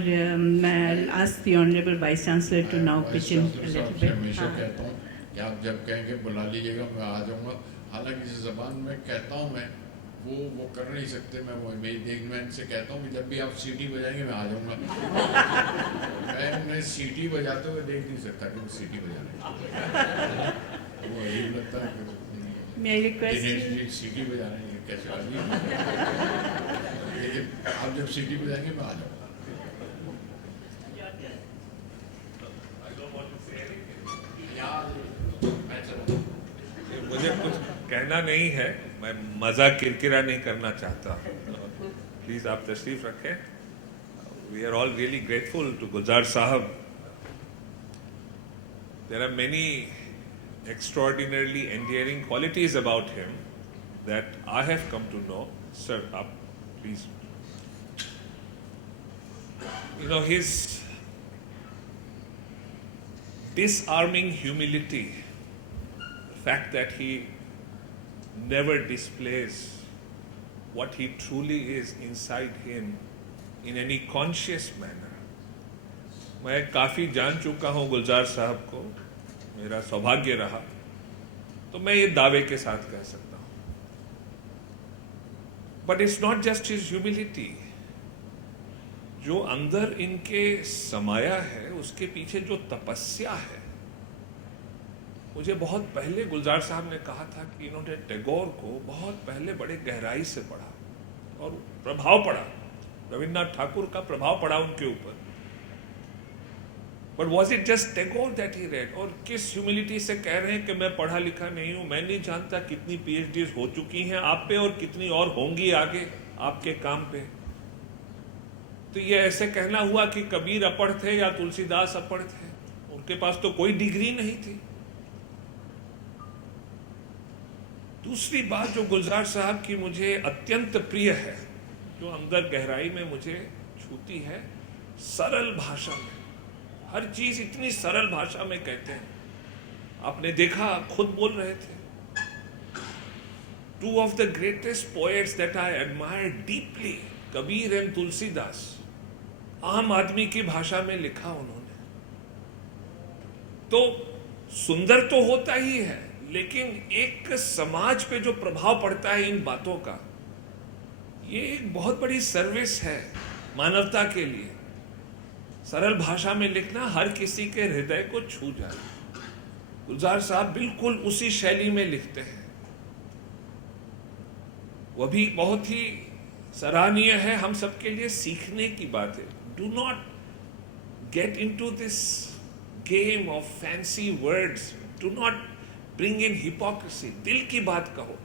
मैं ask the honourable vice chancellor to now pitch in a little bit. हमेशा कहता हूँ कि आप जब कहेंगे बुला लीजिएगा मैं आ जाऊँगा। हालांकि जिस ज़बान में कहता हूँ मैं वो कर नहीं सकते। मैं वो मैं इनसे कहता हूँ कि जब भी आप सीटी बजाएंगे मैं आ जाऊँगा। मैं उन्हें सीटी बजाते हुए देख नहीं सकता कि वो सीटी बजा रहे हैं। वो अजीब लगता है कि मैं रिक्वेस्ट सीटी बजा रहे हैं, कैसे आ रही है। लेकिन आप जब सीटी बजाएंगे मैं आ जाऊँगा। मुझे कुछ कहना नहीं है, मैं मज़ा किरकिरा नहीं करना चाहता। प्लीज़ आप तशरीफ़ रखें। We are all really grateful to Gulzar sahab. There are many extraordinarily endearing qualities about him that I have come to know. Sir, up, please. You know, his disarming humility, the fact that he never displays what he truly is inside him in any conscious manner. मैं काफ़ी जान चुका हूँ गुलजार साहब को, मेरा सौभाग्य रहा, तो मैं ये दावे के साथ कह सकता हूँ। But it's not just his humility, जो अंदर इनके समाया है उसके पीछे जो तपस्या है। मुझे बहुत पहले गुलजार साहब ने कहा था कि इन्होंने टैगोर को बहुत पहले बड़े गहराई से पढ़ा और प्रभाव पड़ा, रविन्द्रनाथ ठाकुर का प्रभाव पड़ा उनके ऊपर। But was it just Tagore that he red? और किस ह्यूमिलिटी से कह रहे हैं कि मैं पढ़ा लिखा नहीं हूं, मैं नहीं जानता कितनी PhDs हो चुकी हैं आप पे और कितनी और होंगी आगे आपके काम पे। तो ये ऐसे कहना हुआ कि कबीर अपढ़ थे या तुलसीदास अपढ़ थे, उनके पास तो कोई डिग्री नहीं थी। दूसरी बात जो गुलजार साहब की मुझे अत्यंत प्रिय है, जो अंदर गहराई में मुझे छूती है, सरल भाषा में हर चीज इतनी सरल भाषा में कहते हैं। आपने देखा, खुद बोल रहे थे, two of the greatest poets that I admire deeply, Kabir and Tulsidas, आम आदमी की भाषा में लिखा उन्होंने। तो सुंदर तो होता ही है, लेकिन एक समाज पे जो प्रभाव पड़ता है इन बातों का, ये एक बहुत बड़ी सर्विस है मानवता के लिए। सरल भाषा में लिखना हर किसी के हृदय को छू जाए। गुलजार साहब बिल्कुल उसी शैली में लिखते हैं। वह भी बहुत ही सराहनीय है, हम सबके लिए सीखने की बात है। Do not get into this game of fancy words, do not bring in hypocrisy, दिल की बात कहो।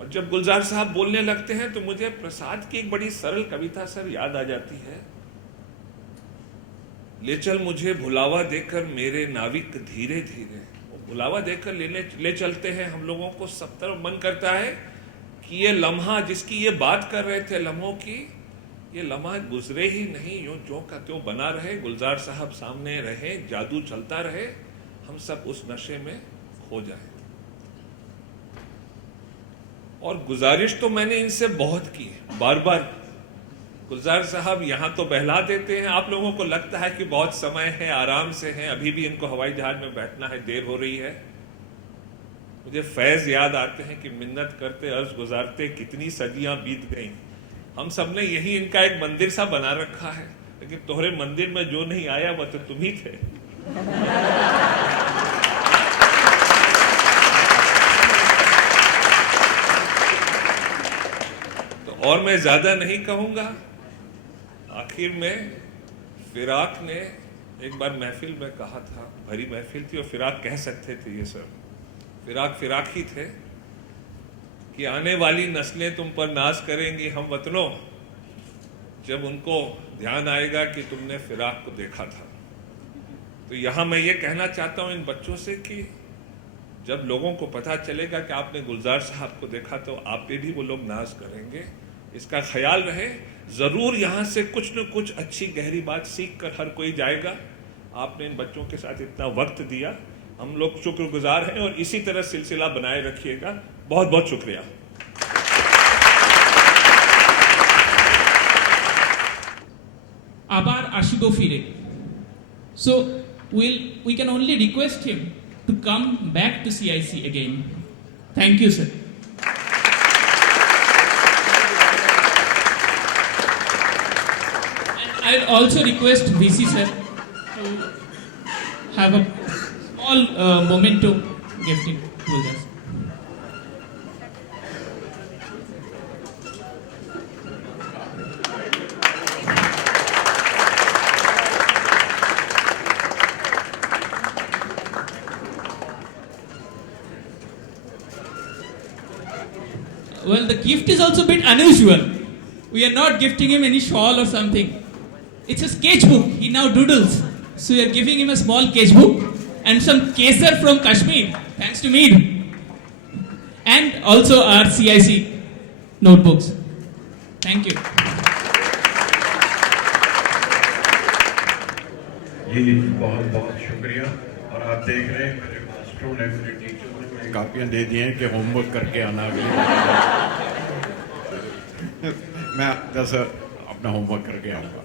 और जब गुलजार साहब बोलने लगते हैं तो मुझे प्रसाद की एक बड़ी सरल कविता सर याद आ जाती है। ले चल मुझे भुलावा देकर मेरे नाविक धीरे धीरे। वो भुलावा देकर ले चलते हैं हम लोगों को, सब तरफ मन करता है कि ये लम्हा जिसकी ये बात कर रहे थे, लम्हों की, ये लम्हा गुजरे ही नहीं, यूं जो का त्यों बना रहे, गुलजार साहब सामने रहे, जादू चलता रहे, हम सब उस नशे में खो जाए। और गुजारिश तो मैंने इनसे बहुत की, बार बार गुलजार साहब यहाँ तो बहला देते हैं, आप लोगों को लगता है कि बहुत समय है, आराम से हैं, अभी भी इनको हवाई जहाज में बैठना है, देर हो रही है। मुझे फैज याद आते हैं कि मिन्नत करते अर्ज गुजारते कितनी सदियां बीत गईं। हम सब ने यही इनका एक मंदिर सा बना रखा है, लेकिन तोहरे मंदिर में जो नहीं आया वो तो तुम ही थे। तो और मैं ज्यादा नहीं कहूंगा। आखिर में फिराक ने एक बार महफिल में कहा था, भरी महफिल थी और फिराक कह सकते थे ये सब, फिराक ही थे कि आने वाली नस्लें तुम पर नाज करेंगी हम वतनों, जब उनको ध्यान आएगा कि तुमने फिराक को देखा था। तो यहाँ मैं ये कहना चाहता हूँ इन बच्चों से कि जब लोगों को पता चलेगा कि आपने गुलजार साहब को देखा तो आप पे भी वो लोग नाज करेंगे। इसका ख्याल रहे। ज़रूर यहाँ से कुछ न कुछ अच्छी गहरी बात सीख कर हर कोई जाएगा। आपने इन बच्चों के साथ इतना वक्त दिया, हम लोग शुक्रगुजार हैं और इसी तरह सिलसिला बनाए रखिएगा। बहुत बहुत शुक्रिया। আবার আসিব ফিরে। So we can only request him to come back to CIC again. Thank you, sir. And I'll also request VC sir to have a small memento gifting to us. Well, the gift is also a bit unusual. We are not gifting him any shawl or something. It's a sketchbook. He now doodles. So we are giving him a small sketchbook and some kesar from Kashmir, thanks to Mead. And also our CIC notebooks. Thank you. जी बहुत बहुत शुक्रिया। और आप देख रहे हैं मेरे मास्टरों ने, मेरे टीचरों ने मुझे कापियाँ दे दी हैं कि होमवर्क करके आना अगली मैं जैसा अपना होमवर्क करके आऊँगा।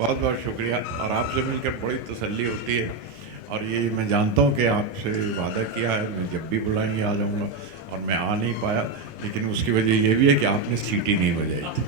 बहुत बहुत शुक्रिया। और आपसे मिलकर बड़ी तसल्ली होती है। और ये मैं जानता हूँ कि आपसे वादा किया है मैं जब भी बुलाएंगे आ जाऊँगा, और मैं आ नहीं पाया, लेकिन उसकी वजह ये भी है कि आपने सीटी नहीं बजाई थी।